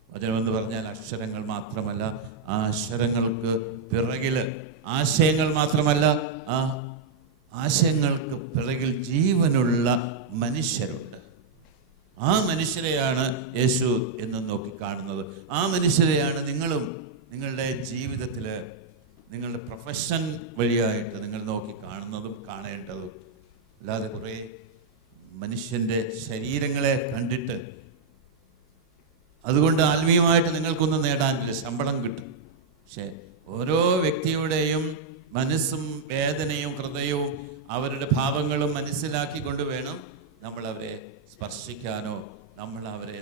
വചനമെന്ന് പറഞ്ഞാൽ അക്ഷരങ്ങൾ മാത്രമല്ല, ആ അക്ഷരങ്ങൾക്ക് പിറകിൽ ആശയങ്ങൾ മാത്രമല്ല, ആ ആശയങ്ങൾക്ക് പിറകിൽ ജീവനുള്ള മനുഷ്യരുണ്ട്. ആ മനുഷ്യരെയാണ് യേശു എന്നും നോക്കിക്കാണുന്നത്. ആ മനുഷ്യരെയാണ് നിങ്ങളും നിങ്ങളുടെ ജീവിതത്തിൽ നിങ്ങളുടെ പ്രൊഫഷൻ വഴിയായിട്ട് നിങ്ങൾ നോക്കി കാണുന്നതും കാണേണ്ടതും. അല്ലാതെ കുറേ മനുഷ്യൻ്റെ ശരീരങ്ങളെ കണ്ടിട്ട് അതുകൊണ്ട് ആത്മീയമായിട്ട് നിങ്ങൾക്കൊന്നും നേടാനില്ല, ശമ്പളം കിട്ടും. പക്ഷെ ഓരോ വ്യക്തിയുടെയും മനസ്സും വേദനയും ഹൃദയവും അവരുടെ ഭാവങ്ങളും മനസ്സിലാക്കിക്കൊണ്ട് വേണം നമ്മൾ അവരെ സ്പർശിക്കാനോ നമ്മൾ അവരെ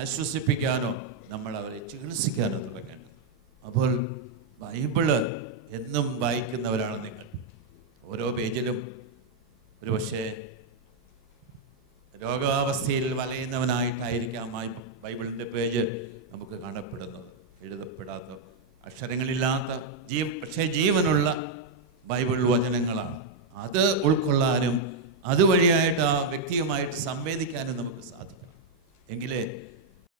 ആശ്വസിപ്പിക്കാനോ നമ്മൾ അവരെ ചികിത്സിക്കാനോ തുടങ്ങേണ്ടത്. അപ്പോൾ ബൈബിള് എന്നും വായിക്കുന്നവരാണ് നിങ്ങൾ. ഓരോ പേജിലും ഒരു പക്ഷേ രോഗാവസ്ഥയിൽ വലയുന്നവനായിട്ടായിരിക്കാം ബൈബിളിൻ്റെ പേജ് നമുക്ക് കാണപ്പെടുന്നത്. എഴുതപ്പെടാത്ത അക്ഷരങ്ങളില്ലാത്ത പക്ഷേ ജീവനുള്ള ബൈബിൾ വചനങ്ങളാണ്. അത് ഉൾക്കൊള്ളാനും അതുവഴിയായിട്ട് ആ വ്യക്തിയുമായിട്ട് സംവേദിക്കാനും നമുക്ക് സാധിക്കണം. എങ്കിലേ